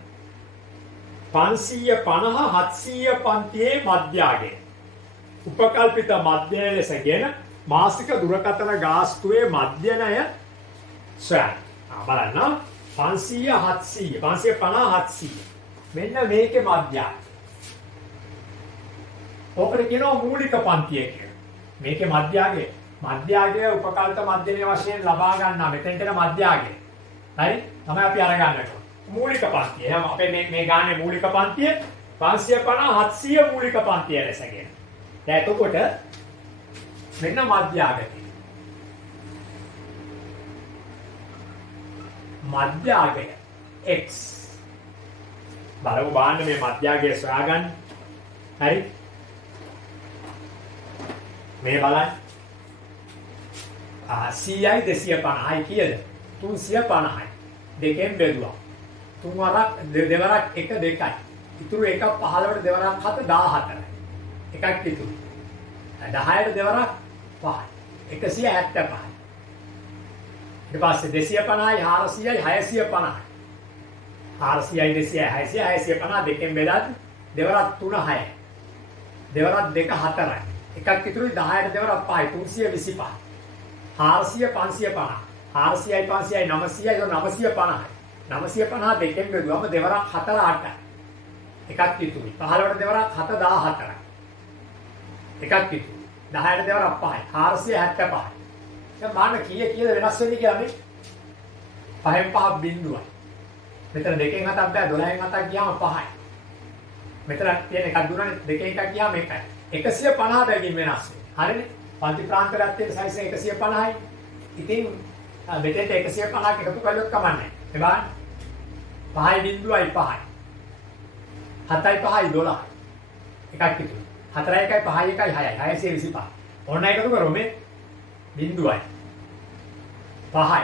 550 700 පන්තියේ මධ්‍යගය උපකල්පිත මධ්‍යය ලෙසගෙන මාසික දුරකථන ගාස්තුවේ මධ්‍යණය සොයන්න. බලන්න 500 700 550 700 මෙන්න මේකේ මධ්‍යය. ඔකට කියනවා මූලික පන්තිය කියලා. මේකේ මධ්‍යගය උපකල්පිත මධ්‍යණය වශයෙන් ලබා ගන්නවා. මෙතෙන්ට මධ්‍යගය. හරි? තමයි අපි අරගන්නට. මූලික පන්තිය. එහෙනම් අපේ මේ ගානේ මූලික පන්තිය 550 700 මූලික පන්තිය ලෙසගෙන. දැන් එතකොට මෙන්න මධ්‍යගය. මධ්‍යගය x බලමු බලන්න මේ මධ්‍යගය සොයාගන්න. හරි? මේ බලන්න 100යි 250යි කියද 350යි දෙකෙන් බෙදුවා 3 වරක් දෙවරක් 1 2යි ඉතුරු එක 15ට දෙවරක් 7 14යි එකක් ඉතුරු 10ට දෙවරක් 5යි 175යි ඊට පස්සේ 250යි 400යි 650යි 400යි 200යි 600යි 650 දෙකෙන් බෙදලා දෙවරක් 3 6යි දෙවරක් 2 4යි එකක් ඉතුරුයි 10ට දෙවරක් 5යි 325 400 550 400යි 500යි 900යි 950යි 950 දෙකෙන් බෙදුවම දෙවරක් 4 8යි එකක් ඉතුරුයි 15ට දෙවරක් 7 14යි එකක් ඉතුරුයි 10ට දෙවරක් 5යි 475යි දැන් මාන කීයද වෙනස් වෙන්නේ කියලා මේ 5න් 5 බිඳුවයි මෙතන දෙකෙන් 7ක් බෑ 12න් 7ක් ගියාම 5යි මෙතන තියෙන එකක් දුන්නානේ දෙකෙන් එකක් ගියාම 1යි 150 බැගින් වෙනස් වෙනවා හරිනේ පන්ති ප්‍රාන්තරයක් තියෙන සයිස් එක 150යි. ඉතින් මෙතෙන්ට 150ක් එකතු කළොත් කමන්නේ. ඒ බලන්න. 5යි බිඳුවයි 5යි. 7යි 5යි 12යි. එකක් ඉතුරු. 4යි 1යි 5යි 1යි 6යි 625. ඕන එකතු කරමු මේ බිඳුවයි. 5යි.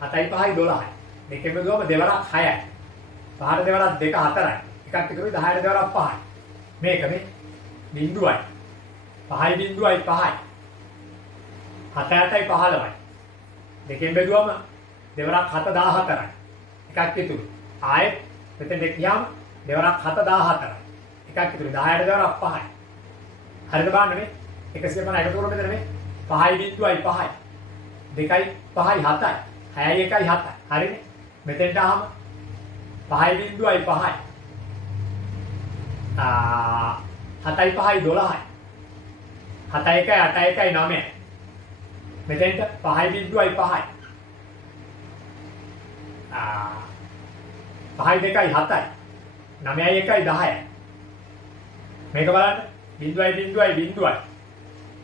7යි 5යි 12යි. දෙකෙන් බෙදුවම දෙවරක් 6යි. 5ට දෙවරක් 2 4යි. එකක් ඉතුරුයි 10ට දෙවරක් 5යි. මේක මේ බිඳුවයි. 5යි බිඳුවයි 5යි. 7 8යි 15යි. දෙකෙන් බෙදුවම දෙවරක් 7 14යි. එකක් ඉතුරු. ආයෙත් මෙතෙන් දෙක ගියාම දෙවරක් 7 14යි. එකක් ඉතුරු 10ට දෙවරක් 5යි. හරිද බලන්න මේ 150 එකතු කරමු මෙතන මේ 5යි බිඳුවයි 5යි. 2යි 5යි 7යි. 6යි 1යි 7යි. හරිනේ. මෙතෙන්ට ආවම 5යි බිඳුවයි 5යි. 7යි 5යි 12යි. 7යි 1යි 8යි 1යි 9යි. මෙතෙන්ට 5යි බිඳුවයි 5යි. 5යි 2යි 7යි. 9යි 1යි 10යි. මේක බලන්න. බිඳුවයි බිඳුවයි බිඳුවයි.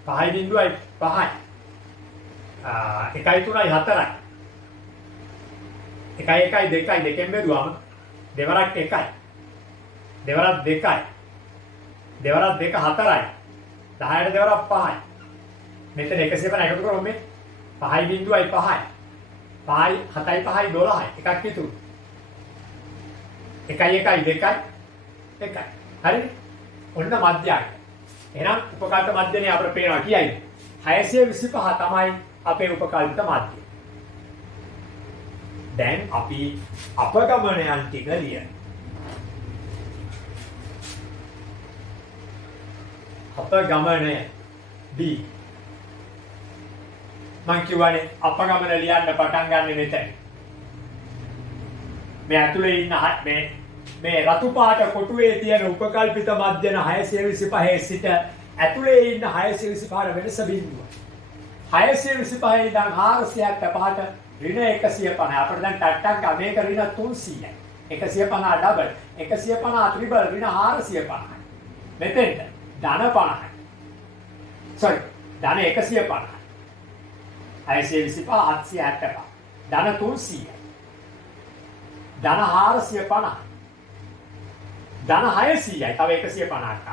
5යි බිඳුවයි 5යි. 1යි 3යි 4යි. 1යි 1යි 2යි දෙකෙන් බෙදුවම දෙවරක් 1යි. දෙවරක් 2යි. දෙවරක් 2 4යි. 10ට දෙවරක් 5යි. මෙතන 150 එකතු කරමු මේ 5යි බිඳුවයි 5යි. 5යි 7යි 5යි 12යි. එකක් ඉතුරු. 1යි 1යි 2යි 1යි. හරිද? ඔන්න මධ්‍යයි. එහෙනම් උපකාරක මධ්‍යනේ අපිට පේනවා කියයිද? 625 තමයි අපේ උපකල්පිත මාධ්‍යය. දැන් අපි අපගමනයන් ටික ලියන. අපගමනය B. මං කියවනේ අපගමන ලියන්න පටන් ගන්න මෙතන. මේ ඇතුලේ ඉන්න මේ රතු පාට කොටුවේ තියෙන උපකල්පිත මධ්‍යන 625 සිට ඇතුලේ ඉන්න 625 වෙනස බිඳුව. 625 ඉඳන් 475ට ඍණ 150. අපිට දැන් ටට්ටක් මේක ඍණ 300යි. 150 ඩබල් 150 ත්‍රිබල් ඍණ 450යි. මෙතෙන්ට ධන 50යි. sorry ධන 150යි. 625 775 ධන 300යි. ධන 450යි. ධන 600යි. තව 150ක්.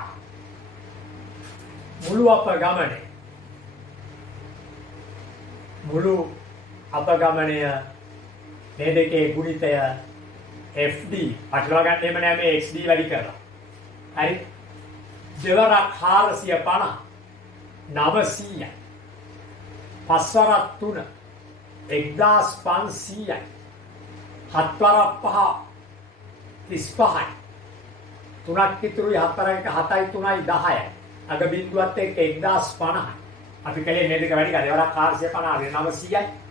මුළු අපගමනය මේ දෙකේ ගුණිතය FD පටලවා ගන්න එහෙම නෑ මේ XD වැඩි කරලා. හරි. දෙවරක් 450 900යි. පස්වරක් 3 1500යි. හත්වරක් 5 35යි. තුනක් ඉතුරුයි 4 1 7යි 3යි 10යි. අග බිඳුවත් එක්ක 1050යි. අපි කලේ මේ දෙක වැඩි කරලා දෙවරක් 450 900යි.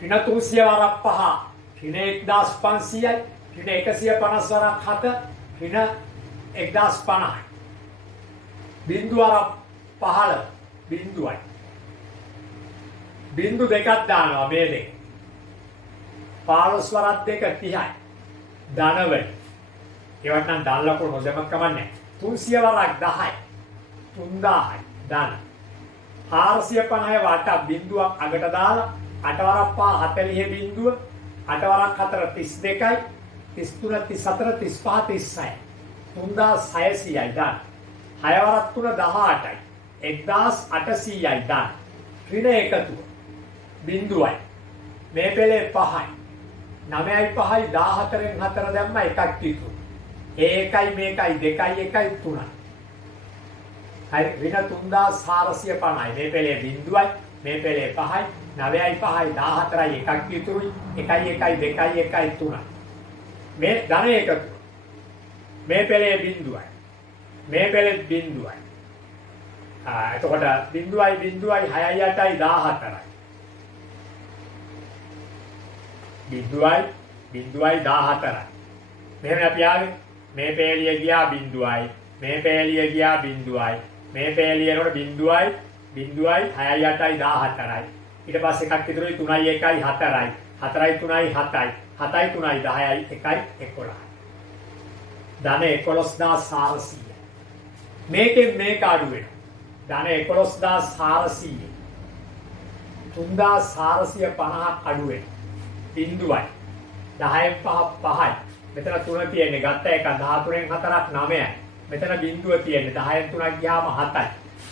ඍණ 300 වරක් 5 ඍණ 1500යි. ඍණ 150 වරක් 7 ඍණ 1050යි. බිඳු වරක් 15 බිඳුවයි. බිඳු දෙකක් දානවා මේ දෙක. 15 වරක් 2 30යි. ධනවල. ඒවට නම් ධන ලකුණු නොදැමක් කමන්නේ. 300 වරක් 10යි. 3000යි. ධන. 450 වට බිඳුවක් අගට දාලා 8 වරක් 5 40 බිඳුව 8 වරක් 4 32යි 33 34 35 36යි 3600යි ධන. 6 වරක් 3 18යි 1800යි ධන. ඍණ එකතුව බිඳුවයි. මේ පෙළේ 5යි 9යි 5යි 14න් 4 දැම්ම එකක් ඉතුරු. ඒකයි මේකයි 2යි 1යි 3යි. හරි ඍණ 3450යි. මේ පෙළේ බිඳුවයි මේ පෙළේ 5යි 9යි 5යි 14යි එකක් ඉතුරුයි 1යි 1යි 2යි 1යි 3යි. මේ ධන එකතුව. මේ පෙළේ බිඳුවයි. මේ පෙළේ බිඳුවයි. එතකොට බිඳුවයි 6යි 8යි 14යි. බිඳුවයි 14යි. මෙහෙම අපි ආවේ මේ පේලිය ගියා බිඳුවයි. මේ පේලිය ගියා බිඳුවයි. මේ පේලිය එනකොට බිඳුවයි 6යි 8යි 14යි. ඊට පස්සේ එකක් ඉතුරුයි 3යි 1යි 4යි. 4යි 3යි 7යි. 7යි 3යි 10යි 1යි 11යි. ධන 11400. මේකෙන් මේක අඩු වෙනවා. ධන 11400. 3450ක් අඩු වෙනවා. බිඳුවයි 10න් 5 5යි. මෙතන 3 තියෙන්නේ ගත්ත එක 13න් 4ක් 9යි. මෙතන බිඳුව තියෙන්නේ 10න් 3ක් ගියාම 7යි.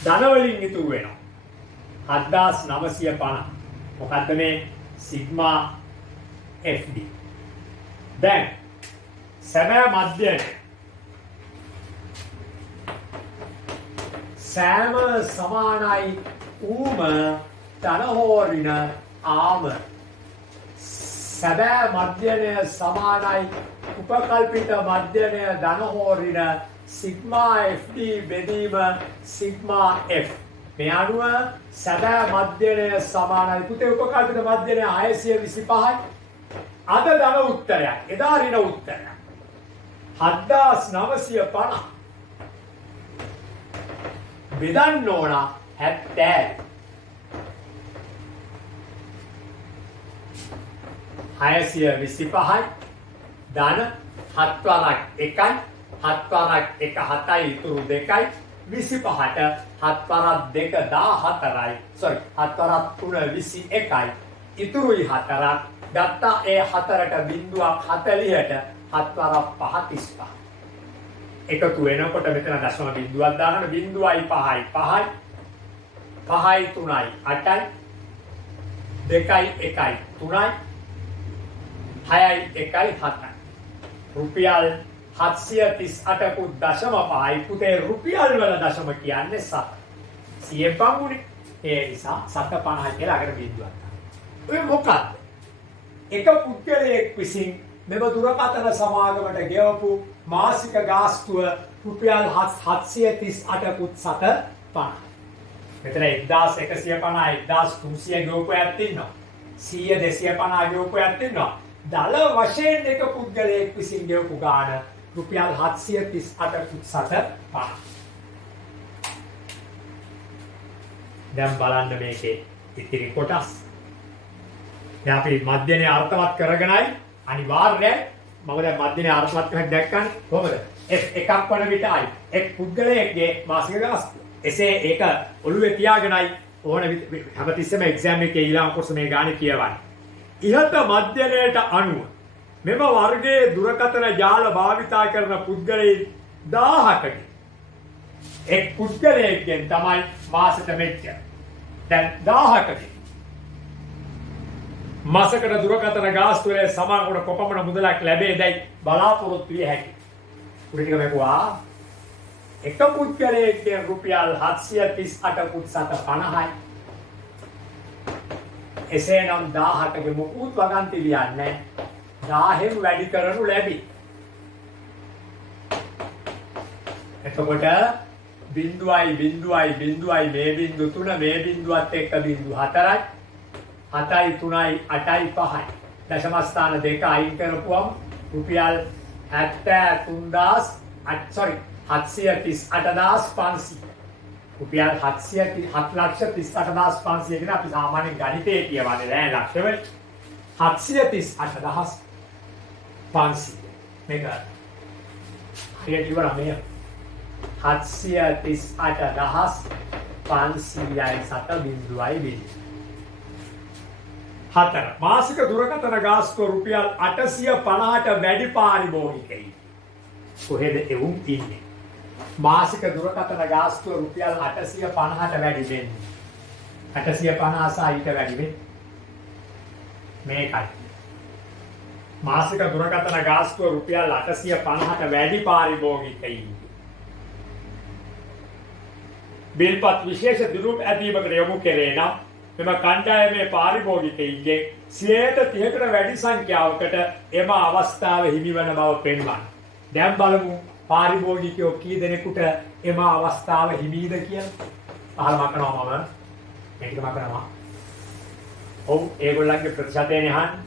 ධන වලින් ඉතුරු වෙනවා 7950. මොකද්ද මේ සිග්මා FD. දැන් සැබෑ මධ්‍යය සෑම සමානයි ඌම ධන හෝ ඍණ ආම. සැබෑ මධ්‍යනය සමානයි උපකල්පිත මධ්‍යනය ධන හෝ ඍණ සිග්මා FD බෙදීම සිග්මා F. මේ අනුව සැබෑ මධ්‍යනය සමානයි පුතේ උපකල්පිත මධ්‍යනය 625යි. අද ධන උත්තරයක් එදා ඍණ උත්තරයක් 7950. බෙදන්න ඕන 70. 625යි ධන 7 වරක් 1යි 7 වරක් 1 7යි ඉතුරු 2යි 25ට 7 වරක් 2 14යි sorry 7 වරක් 3 21යි ඉතුරුයි 4ක් ගත්තා ඒ 4ට බිඳුවක් 40ට 7 වරක් 5 35 එකතු වෙනකොට මෙතන දශම බිඳුවක් දාන්න බිඳුවයි 5යි 5යි 5යි 3යි 8යි 2යි 1යි 3යි 6යි 1යි 7යි. රුපියල් 738.5යි පුතේ රුපියල් වල දශම කියන්නේ 7. 100 පංගුනේ. ඒ නිසා 750 කියලා අගට බිඳුවක් ගන්න. ඔය මොකක්ද? එක පුද්ගලයෙක් විසින් මෙම දුරකථන සමාගමට ගෙවපු මාසික ගාස්තුව රුපියල් 738.750. මෙතන 1150 1300 ගෙවපු ඇත්ත ඉන්නවා. 100 250 ගෙවපු ඇත්ත ඉන්නවා. දල වශයෙන් එක පුද්ගලයෙක් විසින් ගෙවපු ගාණ රුපියල් 738.750. දැන් බලන්න මේකේ ඉතිරි කොටස්. දැන් අපි මධ්‍යනේ අර්ථවත් කරගෙනයි අනිවාර්යයි මම දැන් මධ්‍යනේ අර්ථවත් කරගෙන දැක්කන්නේ කොහොමද? එකක් වන විටයි එක් පුද්ගලයෙක්ගේ මාසික ගාස්තුව. එසේ ඒක ඔළුවේ තියාගෙනයි ඕන හැමතිස්සෙම එක්සෑම් එකේ ඊළඟ කොටස මේ ගානේ කියවන්නේ. ඉහත මධ්‍යනයට අනුව මෙම වර්ගයේ දුරකථන ජාල භාවිතා කරන පුද්ගලයන් 1000කගේ එක් පුද්ගලයෙක්ගෙන් තමයි මාසෙට මෙච්චර. දැන් 1000කගේ මාසකට දුරකථන ගාස්තුවේ සමානකට කොපමණ මුදලක් ලැබේදයි බලාපොරොත්තු විය හැකියි. උඩ ටික මේකුවා එක පුද්ගලයෙක්ගෙන් රුපියල් 738.750යි. එසේනම් 1000කගේ මොකුත් වගන්ති ලියන්නේ 1000න් වැඩි කරනු ලැබි. එතකොට බිඳුවයි මේ බිඳු 3 මේ බිඳුවත් එක්ක බිඳු 4යි 7යි 3යි 8යි 5යි දශම ස්ථාන දෙක අයින් කරපුවම රුපියල් 738,500 රුපියල් 738,500 කියන අපි සාමාන්‍ය ගණිතයේ කියවන්නේ නෑ ලක්ෂවල 738,500 මේක හරියට ඉවර මේ 738,500යි 7.4 මාසික දුරකථන ගාස්තුව රුපියල් 850ට වැඩි පාරිභෝගිකයින් කොහෙද එවුන් ඉන්නේ? මාසික දුරකථන ගාස්තුව රුපියල් 850ට වැඩි වෙන්නේ 850 සහ ඊට වැඩි වෙන්නේ මේකයි. මාසික දුරකථන ගාස්තුව රුපියල් 850ට වැඩි පාරිභෝගිකයින් බිල්පත් විශේෂ දිනුම් ඇදීමකට යොමු කෙරේ නම් මෙම කණ්ඩායමේ පාරිභෝගිකයින්ගේ 30%කට වැඩි සංඛ්‍යාවකට එම අවස්ථාව හිමිවන බව පෙන්වන්න. දැන් බලමු පාරිභෝගිකයෝ කී දෙනෙකුට එම අවස්ථාව හිමීද කියලා. අහලා මකනවා මම. මේක මකනවා. ඔව් ඒගොල්ලන්ගේ ප්‍රතිශතයනේ අහන්නේ.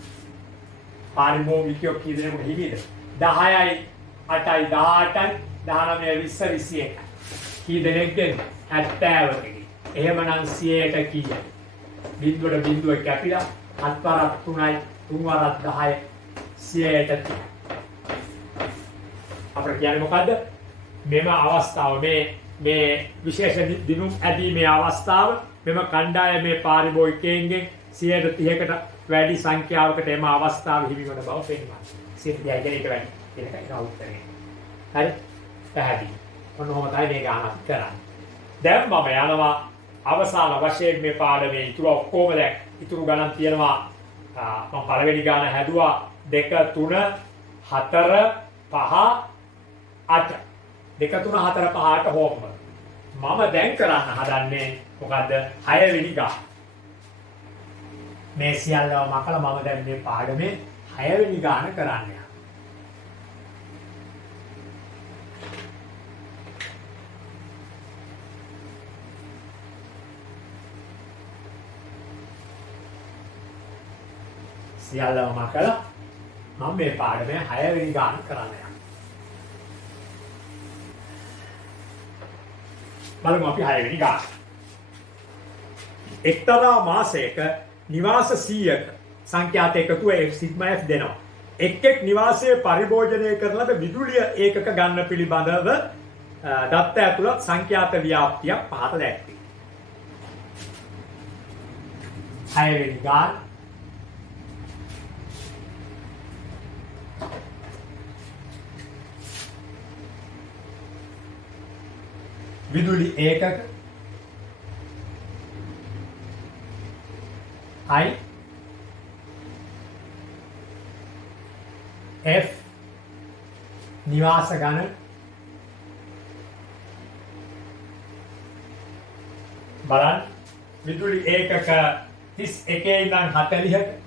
පාරිභෝගිකයෝ කී දෙනෙකුට හිමීද? 10යි 8යි 18යි 19 20 21. කී දෙනෙක්ද? 70කගේ. එහෙමනම් 100ට කීයද? බිඳුවට බිඳුව කැපිලා 7 වරක් 3යි 3 වරක් 10යි 100ට අපිට කියන්නේ මොකද්ද? මෙම අවස්ථාව මේ විශේෂ දිනුම් ඇදීමේ අවස්ථාව මෙම කණ්ඩායමේ පාරිභෝගිකයන්ගෙන් 130කට වැඩි සංඛ්‍යාවකට එම අවස්ථාව හිමිවන බව පෙන්වනවා. 130යි කියන එක වැඩි කියන එකයි උත්තරේ. හරි? පැහැදිලි. ඔන්න ඔහොම තමයි මේ ගානක් කරන්නේ. දැන් මම යනවා අවසාන වශයෙන් මේ පාඩමේ ඉතුරු ඔක්කොම දැන් ඉතුරු ගණන් තියෙනවා. මම පළවෙනි ගාන හැදුවා 2 3 4 5 8 2 3 4 5 8 හොම්බ. මම දැන් කරන්න හදන්නේ මොකද්ද? 6 වෙනි ගාන. මේ සියල්ලම මකලා මම දැන් මේ පාඩමේ 6 වෙනි ගාන කරන්න යනවා. සියල්ලම මකලා මම මේ පාඩමේ 6 වෙනි ගාන කරන්න යනවා. බලමු අපි 6 වෙනි ගාන. එක්තරා මාසයක නිවාස 100ක සංඛ්‍යාත එකතුව සිග්මා F දෙනවා. එක් නිවාසයේ පරිභෝජනය කරන ලද විදුලිය ඒකක ගන්න පිළිබඳව දත්ත ඇතුළත් සංඛ්‍යාත ව්‍යාප්තියක් පහත දැක්වේ. 6 වෙනි ගාන විදුලි ඒකක I F නිවාස ගණන බලන්න විදුලි ඒකක 31 ඉඳන් 40ට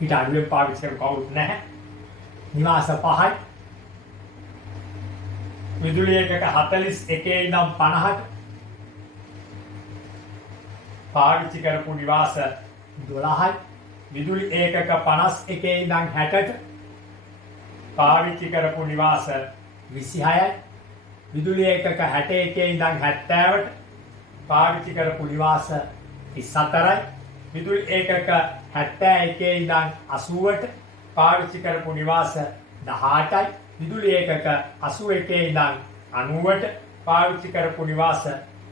ඊට අඩුවෙන් පාවිච්චි කරන කවුරුත් නැහැ. නිවාස 5යි. විදුලි ඒකක 41 ඉඳන් 50ට පාවිච්චි කරපු නිවාස 12යි. විදුලි ඒකක 51 ඉඳන් 60ට පාවිච්චි කරපු නිවාස 26යි. විදුලි ඒකක 61 ඉඳන් 70ට පාවිච්චි කරපු නිවාස 34යි. විදුලි ඒකක 71 ඉඳන් 80ට පාවිච්චි කරපු නිවාස 18යි. විදුලි ඒකක 81 ඉඳන් 90ට පාවිච්චි කරපු නිවාස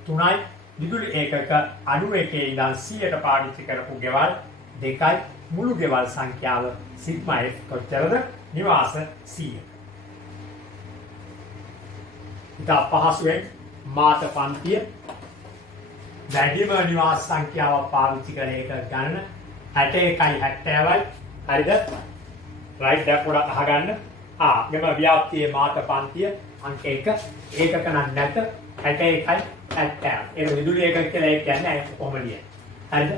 3යි. විදුලි ඒකක 91 ඉඳන් 100ට පාවිච්චි කරපු ගෙවල් 2යි. මුළු ගෙවල් සංඛ්‍යාව සිග්මා F කොච්චරද? නිවාස 100. ඉතා පහසුවෙන් මාත පන්තිය වැඩිම නිවාස සංඛ්‍යාවක් පාවිච්චි කරන එක ගන්න 61යි 70යි. හරිද? රයිට් දැන් පොඩක් අහගන්න. මෙම ව්‍යාප්තියේ මාත පන්තිය අංක 1 ඒකක නම් නැත 61යි 70. ඒක විදුලි ඒකක කියලා ඒක කියන්නේ කොහොමද කියන්නේ? හරිද?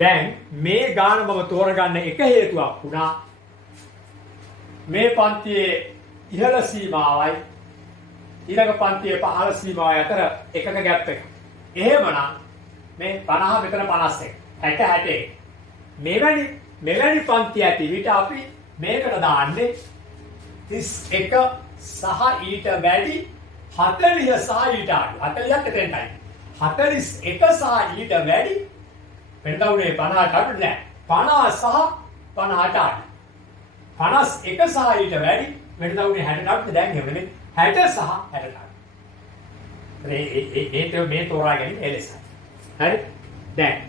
දැන් මේ ගාන මම තෝරගන්න එක හේතුවක් වුණා මේ පන්තියේ ඉහළ සීමාවයි ඊළඟ පන්තියේ පහළ සීමාවයි අතර එකක ગેප් එක. එහෙමනම් මේ 50 මෙතන 51 60 61 මෙවැනි පන්ති ඇති විට අපි මේකට දාන්නේ 31 සහ ඊට වැඩි 40 සහ ඊට අඩු 40ක් එතෙන්ටයි 41 සහ ඊට වැඩි වෙනද උනේ 50ට අඩු නෑ 50 සහ 50ට අඩු 51 සහ ඊට වැඩි වෙනද උනේ 60ට අඩු දැන් එන්නේ 60 සහ 60ට අඩු මේ තෝරා ගැනීම එලෙසයි. හරි? දැන්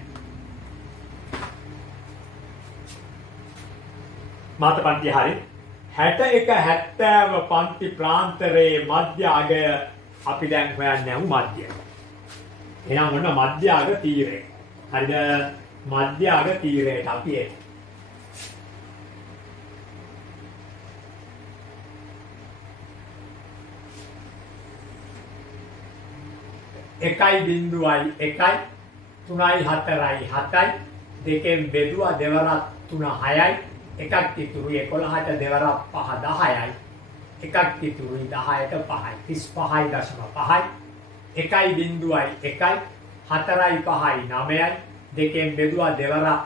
මාත පන්ති හරි 61 70 පන්ති ප්‍රාන්තරයේ මධ්‍ය අගය අපි දැන් හොයන්නේ මධ්‍යය. එහෙනම් මොන මධ්‍ය අග තීරය. හරිද? මධ්‍ය අග තීරයට අපි එන්නේ. එකයි බිඳුවයි එකයි 3යි 4යි 7යි දෙකෙන් බෙදුවා දෙවරක් 3 6යි එකක් ඉතුරුයි 11ට දෙවරක් 5 10යි එකක් ඉතුරුයි 10ට 5යි 35.5යි එකයි බිඳුවයි එකයි 4යි 5යි 9යි දෙකෙන් බෙදුවා දෙවරක්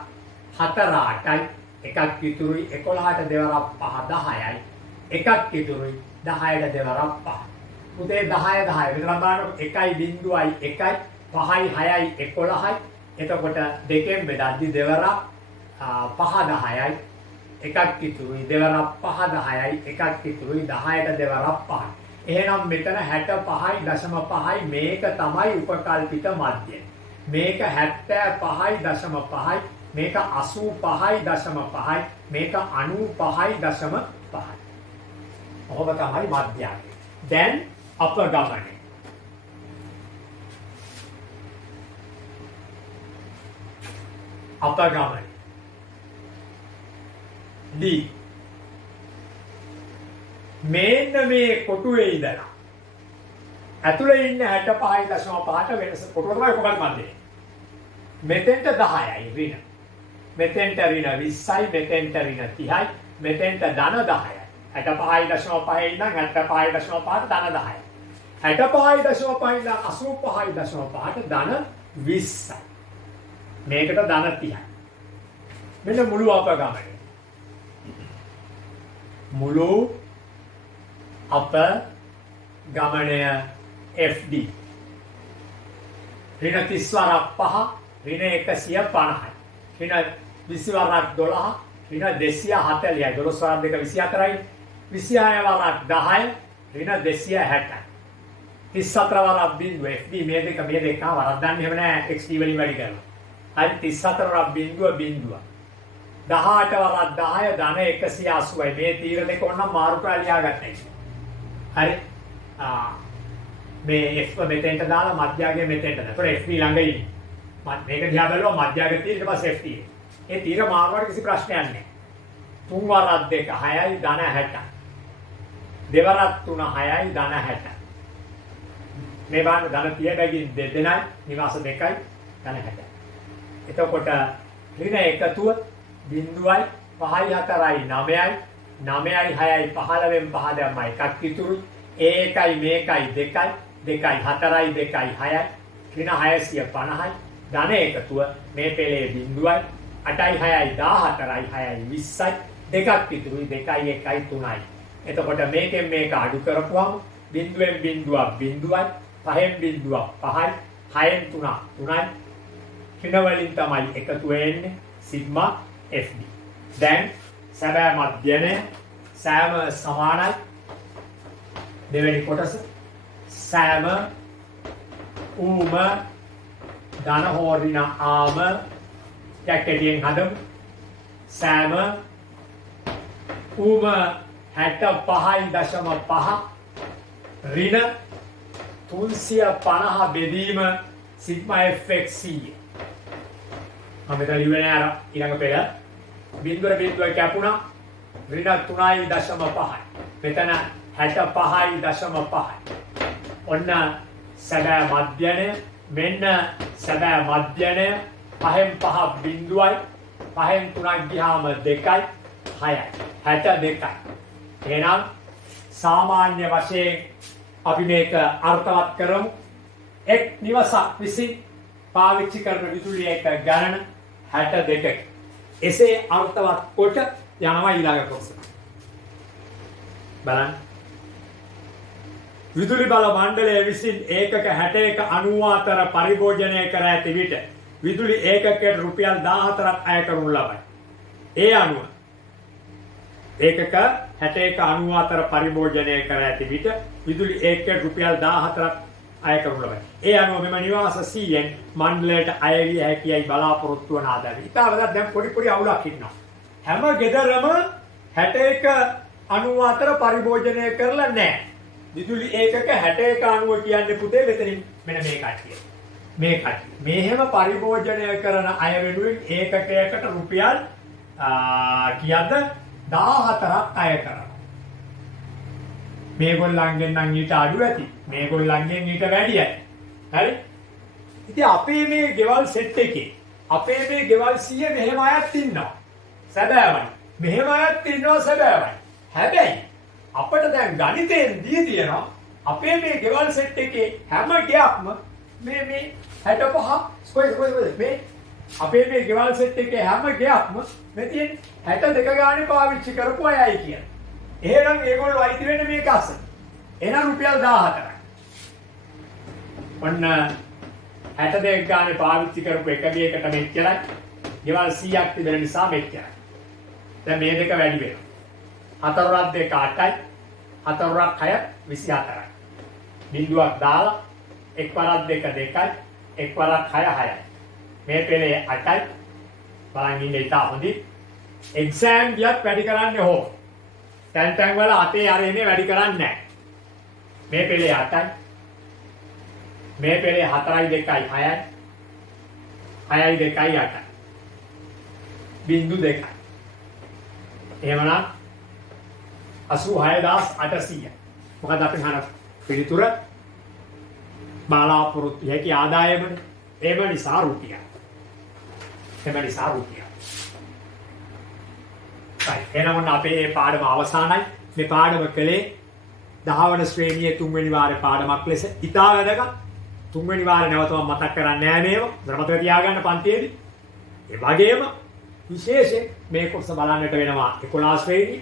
4 8යි එකක් ඉතුරුයි 11ට දෙවරක් 5 10යි එකක් ඉතුරුයි 10ට දෙවරක් 5 උදේ 10 10 මෙතන බලන්න 1.1යි 5යි 6යි 11යි එතකොට දෙකෙන් බෙදද්දි දෙවරක් 5 10යි එකක් ඉතුරුයි දෙවරක් 5 10යි එකක් ඉතුරුයි 10ට දෙවරක් 5යි එහෙනම් මෙතන 65.5යි මේක තමයි උපකල්පිත මධ්‍යය මේක 75.5යි මේක 85.5යි මේක 95.5යි ඔහොම තමයි මධ්‍යය දැන් අපගමනය අපගමනය D මේන්න මේ කොටුවේ ඉඳලා ඇතුලේ ඉන්න 65.5ට වෙනස කොටුව තමයි කොහොමද මන්දේ මෙතෙන්ට 10යි ඍණ මෙතෙන්ට ඍණ 20යි මෙතෙන්ට ඍණ 30යි මෙතෙන්ට ධන 10යි 65.5 ඉඳන් 75.5ට ධන 10යි 65.5 ඉඳන් 85.5ට ධන 20යි මේකට ධන 30යි මෙන්න මුළු අපගමනය මුළු අපගමනය FD ඍණ 30 වරක් 5 ඍණ 150යි ඍණ 20 වරක් 12 ඍණ 240යි 12 වරක් 2 24යි 26 වරක් 10 ඍණ 260යි 34 වරක් බිඳුව FD මේ දෙක වරක් දන්නේ එහෙම නෑ XD වලින් වැඩි කරනවා හරි 34 වරක් බිඳුව 18 වරක් 10 ධන 180යි මේ තීර දෙක ඕනනම් මාරු කරලා ලියාගන්න හරි මේ F මෙතෙන්ට දාලා මධ්‍යගය මෙතෙන්ට දාලා. ඒතකොට FD ළඟ ඉන්නේ. මේක දිහා බලුවා මධ්‍යගය තීර ඊට පස්සේ FD. ඒ තීර මාරුවට කිසි ප්‍රශ්නයක් නැහැ. 3 වරක් 2 6යි ධන 60. දෙවරක් 3 6යි ධන 60. මේ බාන්න ධන 30 බැගින් දෙදෙනයි නිවාස දෙකයි ධන 60. එතකොට ඍණ එකතුව 0යි 5යි 4යි 9යි 9යි 6යි 15න් 5 දැම්මා එකක් ඉතුරුයි. ඒකයි මේකයි 2යි 2යි 4යි 2යි 6යි ඍණ 650යි ධන එකතුව මේ පෙළේ 0යි 8යි 6යි 14යි 6යි 20යි දෙකක් ඉතුරුයි 2යි 1යි 3යි. එතකොට මේකෙන් මේක අඩු කරපුවම බිඳුවෙන් බිඳුවක් බිඳුවයි පහෙන් බිඳුවක් පහයි හයෙන් 3යි ඍණ වලින් තමයි එකතු වෙන්නේ සිග්මා FD. දැන් සැබෑ මධ්‍යනය සෑම සමානයි දෙවෙනි කොටස සෑම ඌම ධන හෝ ඍණ ආම කැටෙටියෙන් හදමු. සෑම ඌම 65.5 ඍණ 350 බෙදීම සිග්මා fx මම මෙතන ලියුවේ නෑ අර ඊළඟ පෙළ බිඳුවර බිඳුව කැපුණා ඍණ 3.5යි මෙතන 65.5යි ඔන්න සැබෑ මධ්‍යනය මෙන්න සැබෑ මධ්‍යනය 5න් 5 බිඳුවයි 5න් 3ක් ගියාම 2යි 6යි 62යි. එහෙනම් සාමාන්‍ය වශයෙන් අපි මේක අර්ථවත් කරමු. එක් නිවසක් විසින් පාවිච්චි කරන විදුලිය එක ගණන 62ක. එසේ අර්ථවත් කොට යනවා ඊළඟ කොටස. බලන්න. විදුලි බල මණ්ඩලය විසින් ඒකක 61 90 අතර පරිභෝජනය කර ඇති විට විදුලි ඒකකයට රුපියල් 14ක් අය කරනු ලබයි. ඒ අනුව ඒකක 61 90 අතර පරිභෝජනය කර ඇති විට විදුලි ඒකකයට රුපියල් 14ක් අය කරනු ලබයි. ඒ අනුව මෙම නිවාස 100න් මණ්ඩලයට අය විය හැකියි බලාපොරොත්තු වන ආදායම. ඊටවලත් දැන් පොඩි අවුලක් ඉන්නවා. හැම ගෙදරම 61 90 අතර පරිභෝජනය කරලා නැහැ. විදුලි ඒකක 61 90 කියන්නේ පුතේ මෙතනින් මෙන්න මේ කට්ටිය. මේ කට්ටිය. මෙහෙම පරිභෝජනය කරන අය වෙනුවෙන් ඒකකයකට රුපියල් කීයද 14ක් අය කරනවා. මේගොල්ලන්ගෙන් නම් ඊට අඩු ඇති. මේගොල්ලන්ගෙන් ඊට වැඩි ඇති. හරි? ඉතින් අපේ මේ ගෙවල් සෙට් එකේ අපේ මේ ගෙවල් 100 මෙහෙම අයත් ඉන්නවා. සැබෑවයි. මෙහෙම අයත් ඉන්නවා සැබෑවයි. හැබැයි අපිට දැන් ගණිතයෙන් දී තියෙනවා අපේ මේ ගෙවල් සෙට් එකේ හැම ගෙයක්ම මේ 65 මේ අපේ මේ ගෙවල් සෙට් එකේ හැම ගෙයක්ම මේ තියෙන 62 ගානේ පාවිච්චි කරපු අයයි කියන. එහෙනම් ඒගොල්ලෝ අයිති වෙන්නේ මේක අස්ස. එහෙනම් රුපියල් 14යි. ඔන්න 62 ගානේ පාවිච්චි කරපු එක ගේකට මෙච්චරයි. ගෙවල් 100ක් තිබෙන නිසා මෙච්චරයි. දැන් මේ දෙක වැඩි වෙනවා. 4 2 8යි 4 6 24යි. බිඳුවක් දාලා එක් වරක් 2 2යි එක් වරක් 6 6යි. මේ පෙළේ 8යි බලන් ඉන්නේ ඉතා හොඳින්. එක්සෑම් ගියත් වැඩි කරන්නේ හෝ. තැන් වල අතේ අර එන්නේ වැඩි කරන්නේ නැහැ. මේ පෙළේ 8යි. මේ පෙළේ 4යි 2යි 6යි. 6යි 2යි 8යි. බිඳු 2යි. එහෙමනම් 86800. මොකද අපි හන පිළිතුර බලාපොරොත්තු හැකි ආදායමනේ. එම නිසා රුපියල්. එම නිසා රුපියල්. එහෙනම් අපේ පාඩම අවසానයි. මේ පාඩම කලේ 10 වන ශ්‍රේණියේ 3 වෙනි වාරේ පාඩමක් ලෙස ඉතා වැදගත්. 3 වෙනි වාරේ නැවත මම මතක් කරන්නේ නැහැ මේව. මතක තියාගන්න පන්තියේදී. ඒ වගේම විශේෂයෙන් මේ කොටස බලන්නට වෙනවා 11 ශ්‍රේණිය.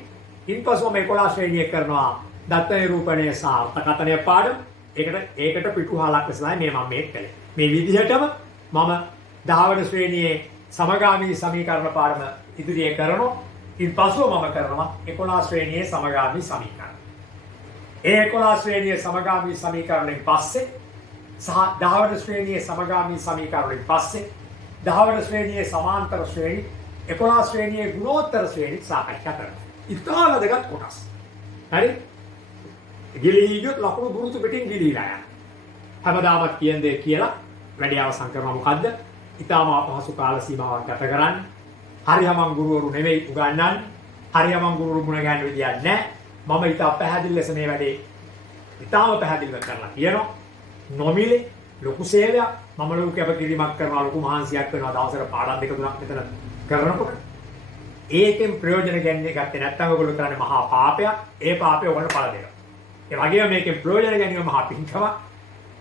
ඉන්පසුව මේ 11 ශ්‍රේණිය කරනවා දත්ත නිරූපණය සහ අර්ථකථනය පාඩම. ඒකට පිටුහලක් ලෙසයි මේ මම මේක කළේ. මේ විදිහටම මම 10 වන ශ්‍රේණියේ සමගාමී සමීකරණ පාඩම ඉදිරියේ කරනවා. ඉන්පසුව මම කරනවා 11 ශ්‍රේණියේ සමගාමී සමීකරණ. ඒ 11 ශ්‍රේණියේ සමගාමී සමීකරණයෙන් පස්සේ සහ 10 වන ශ්‍රේණියේ සමගාමී සමීකරණයෙන් පස්සේ 10 වන ශ්‍රේණියේ සමාන්තර ශ්‍රේණි 11 ශ්‍රේණියේ ගුණෝත්තර ශ්‍රේණි සාකච්ඡා කරනවා. ඉතාල වැදගත් කොටස්. හරි? ගිලිහි ගියොත් ලකුණු දුරුතු පිටින් ගිලිහිලා යනවා. හැමදාමත් කියන දේ කියලා වැඩි අවසන් කරනවා මොකද්ද? ඊටාම අපහසු කාල සීමාවක් ගත කරන්න. හරියමං ගුරුවරු නෙවෙයි උගන්වන්නේ. හරියමං ගුරුවරු මුණ ගැහෙන්න විදියක් නැහැ. මම ඊට පැහැදිලි ලෙස මේ වැඩේ ඊටාම පැහැදිලිව කරලා තියෙනවා. නොමිලේ ලොකු සේවයක් මම ලොකු කැපකිරීමක් කරනවා ලොකු මහන්සියක් වෙනවා දවසට පාඩම් දෙක තුනක් මෙතන කරනකොට ඒකෙන් ප්‍රයෝජන ගත්තේ නැත්නම් ඔයගොල්ලෝ කරන්නේ මහා පාපයක්. ඒ පාපය ඔයගොල්ලෝ පළ දෙනවා. ඒ වගේම මේකෙන් ප්‍රයෝජන ගැනීම මහා පින්කමක්.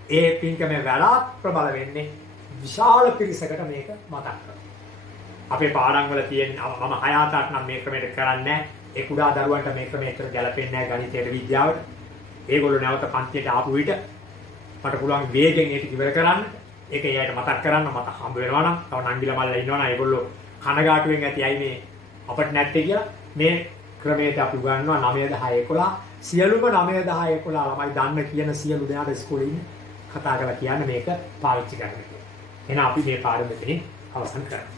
ඒ පින්කමේ වඩාත් ප්‍රබල වෙන්නේ විශාල පිරිසකට මේක මතක් කරනවා. අපේ පාඩම් වල තියෙන මම 6-7ක් නම් මේ ක්‍රමයට කරන්නේ නැහැ. ඒ කුඩා දරුවන්ට මේ ක්‍රමයට ගැලපෙන්නේ නැහැ ගණිතයට විද්‍යාවට. ඒගොල්ලෝ නැවත පන්තියට ආපු විට මට පුළුවන් වේගෙන් ඒක ඉවර කරන්න. ඒක එයාට මතක් කරන්න මට හම්බ වෙනවා නම් තව නංගිලා මල්ලා ඉන්නවා නම් ඒගොල්ලෝ කනගාටුවෙන් ඇති අයි මේ අපිට නැත්තේ කියලා මේ ක්‍රමයට අපි උගන්වනවා 9 10 11 සියලුම 9 10 11 ළමයි දන්න කියන සියලු දෙනාට ඉස්කෝලේ ඉන්න කතා කරලා කියන්නේ මේක පාවිච්චි කරන්න කියලා. එහෙනම් අපි මේ පාඩම මෙතනින් අවසන් කරමු.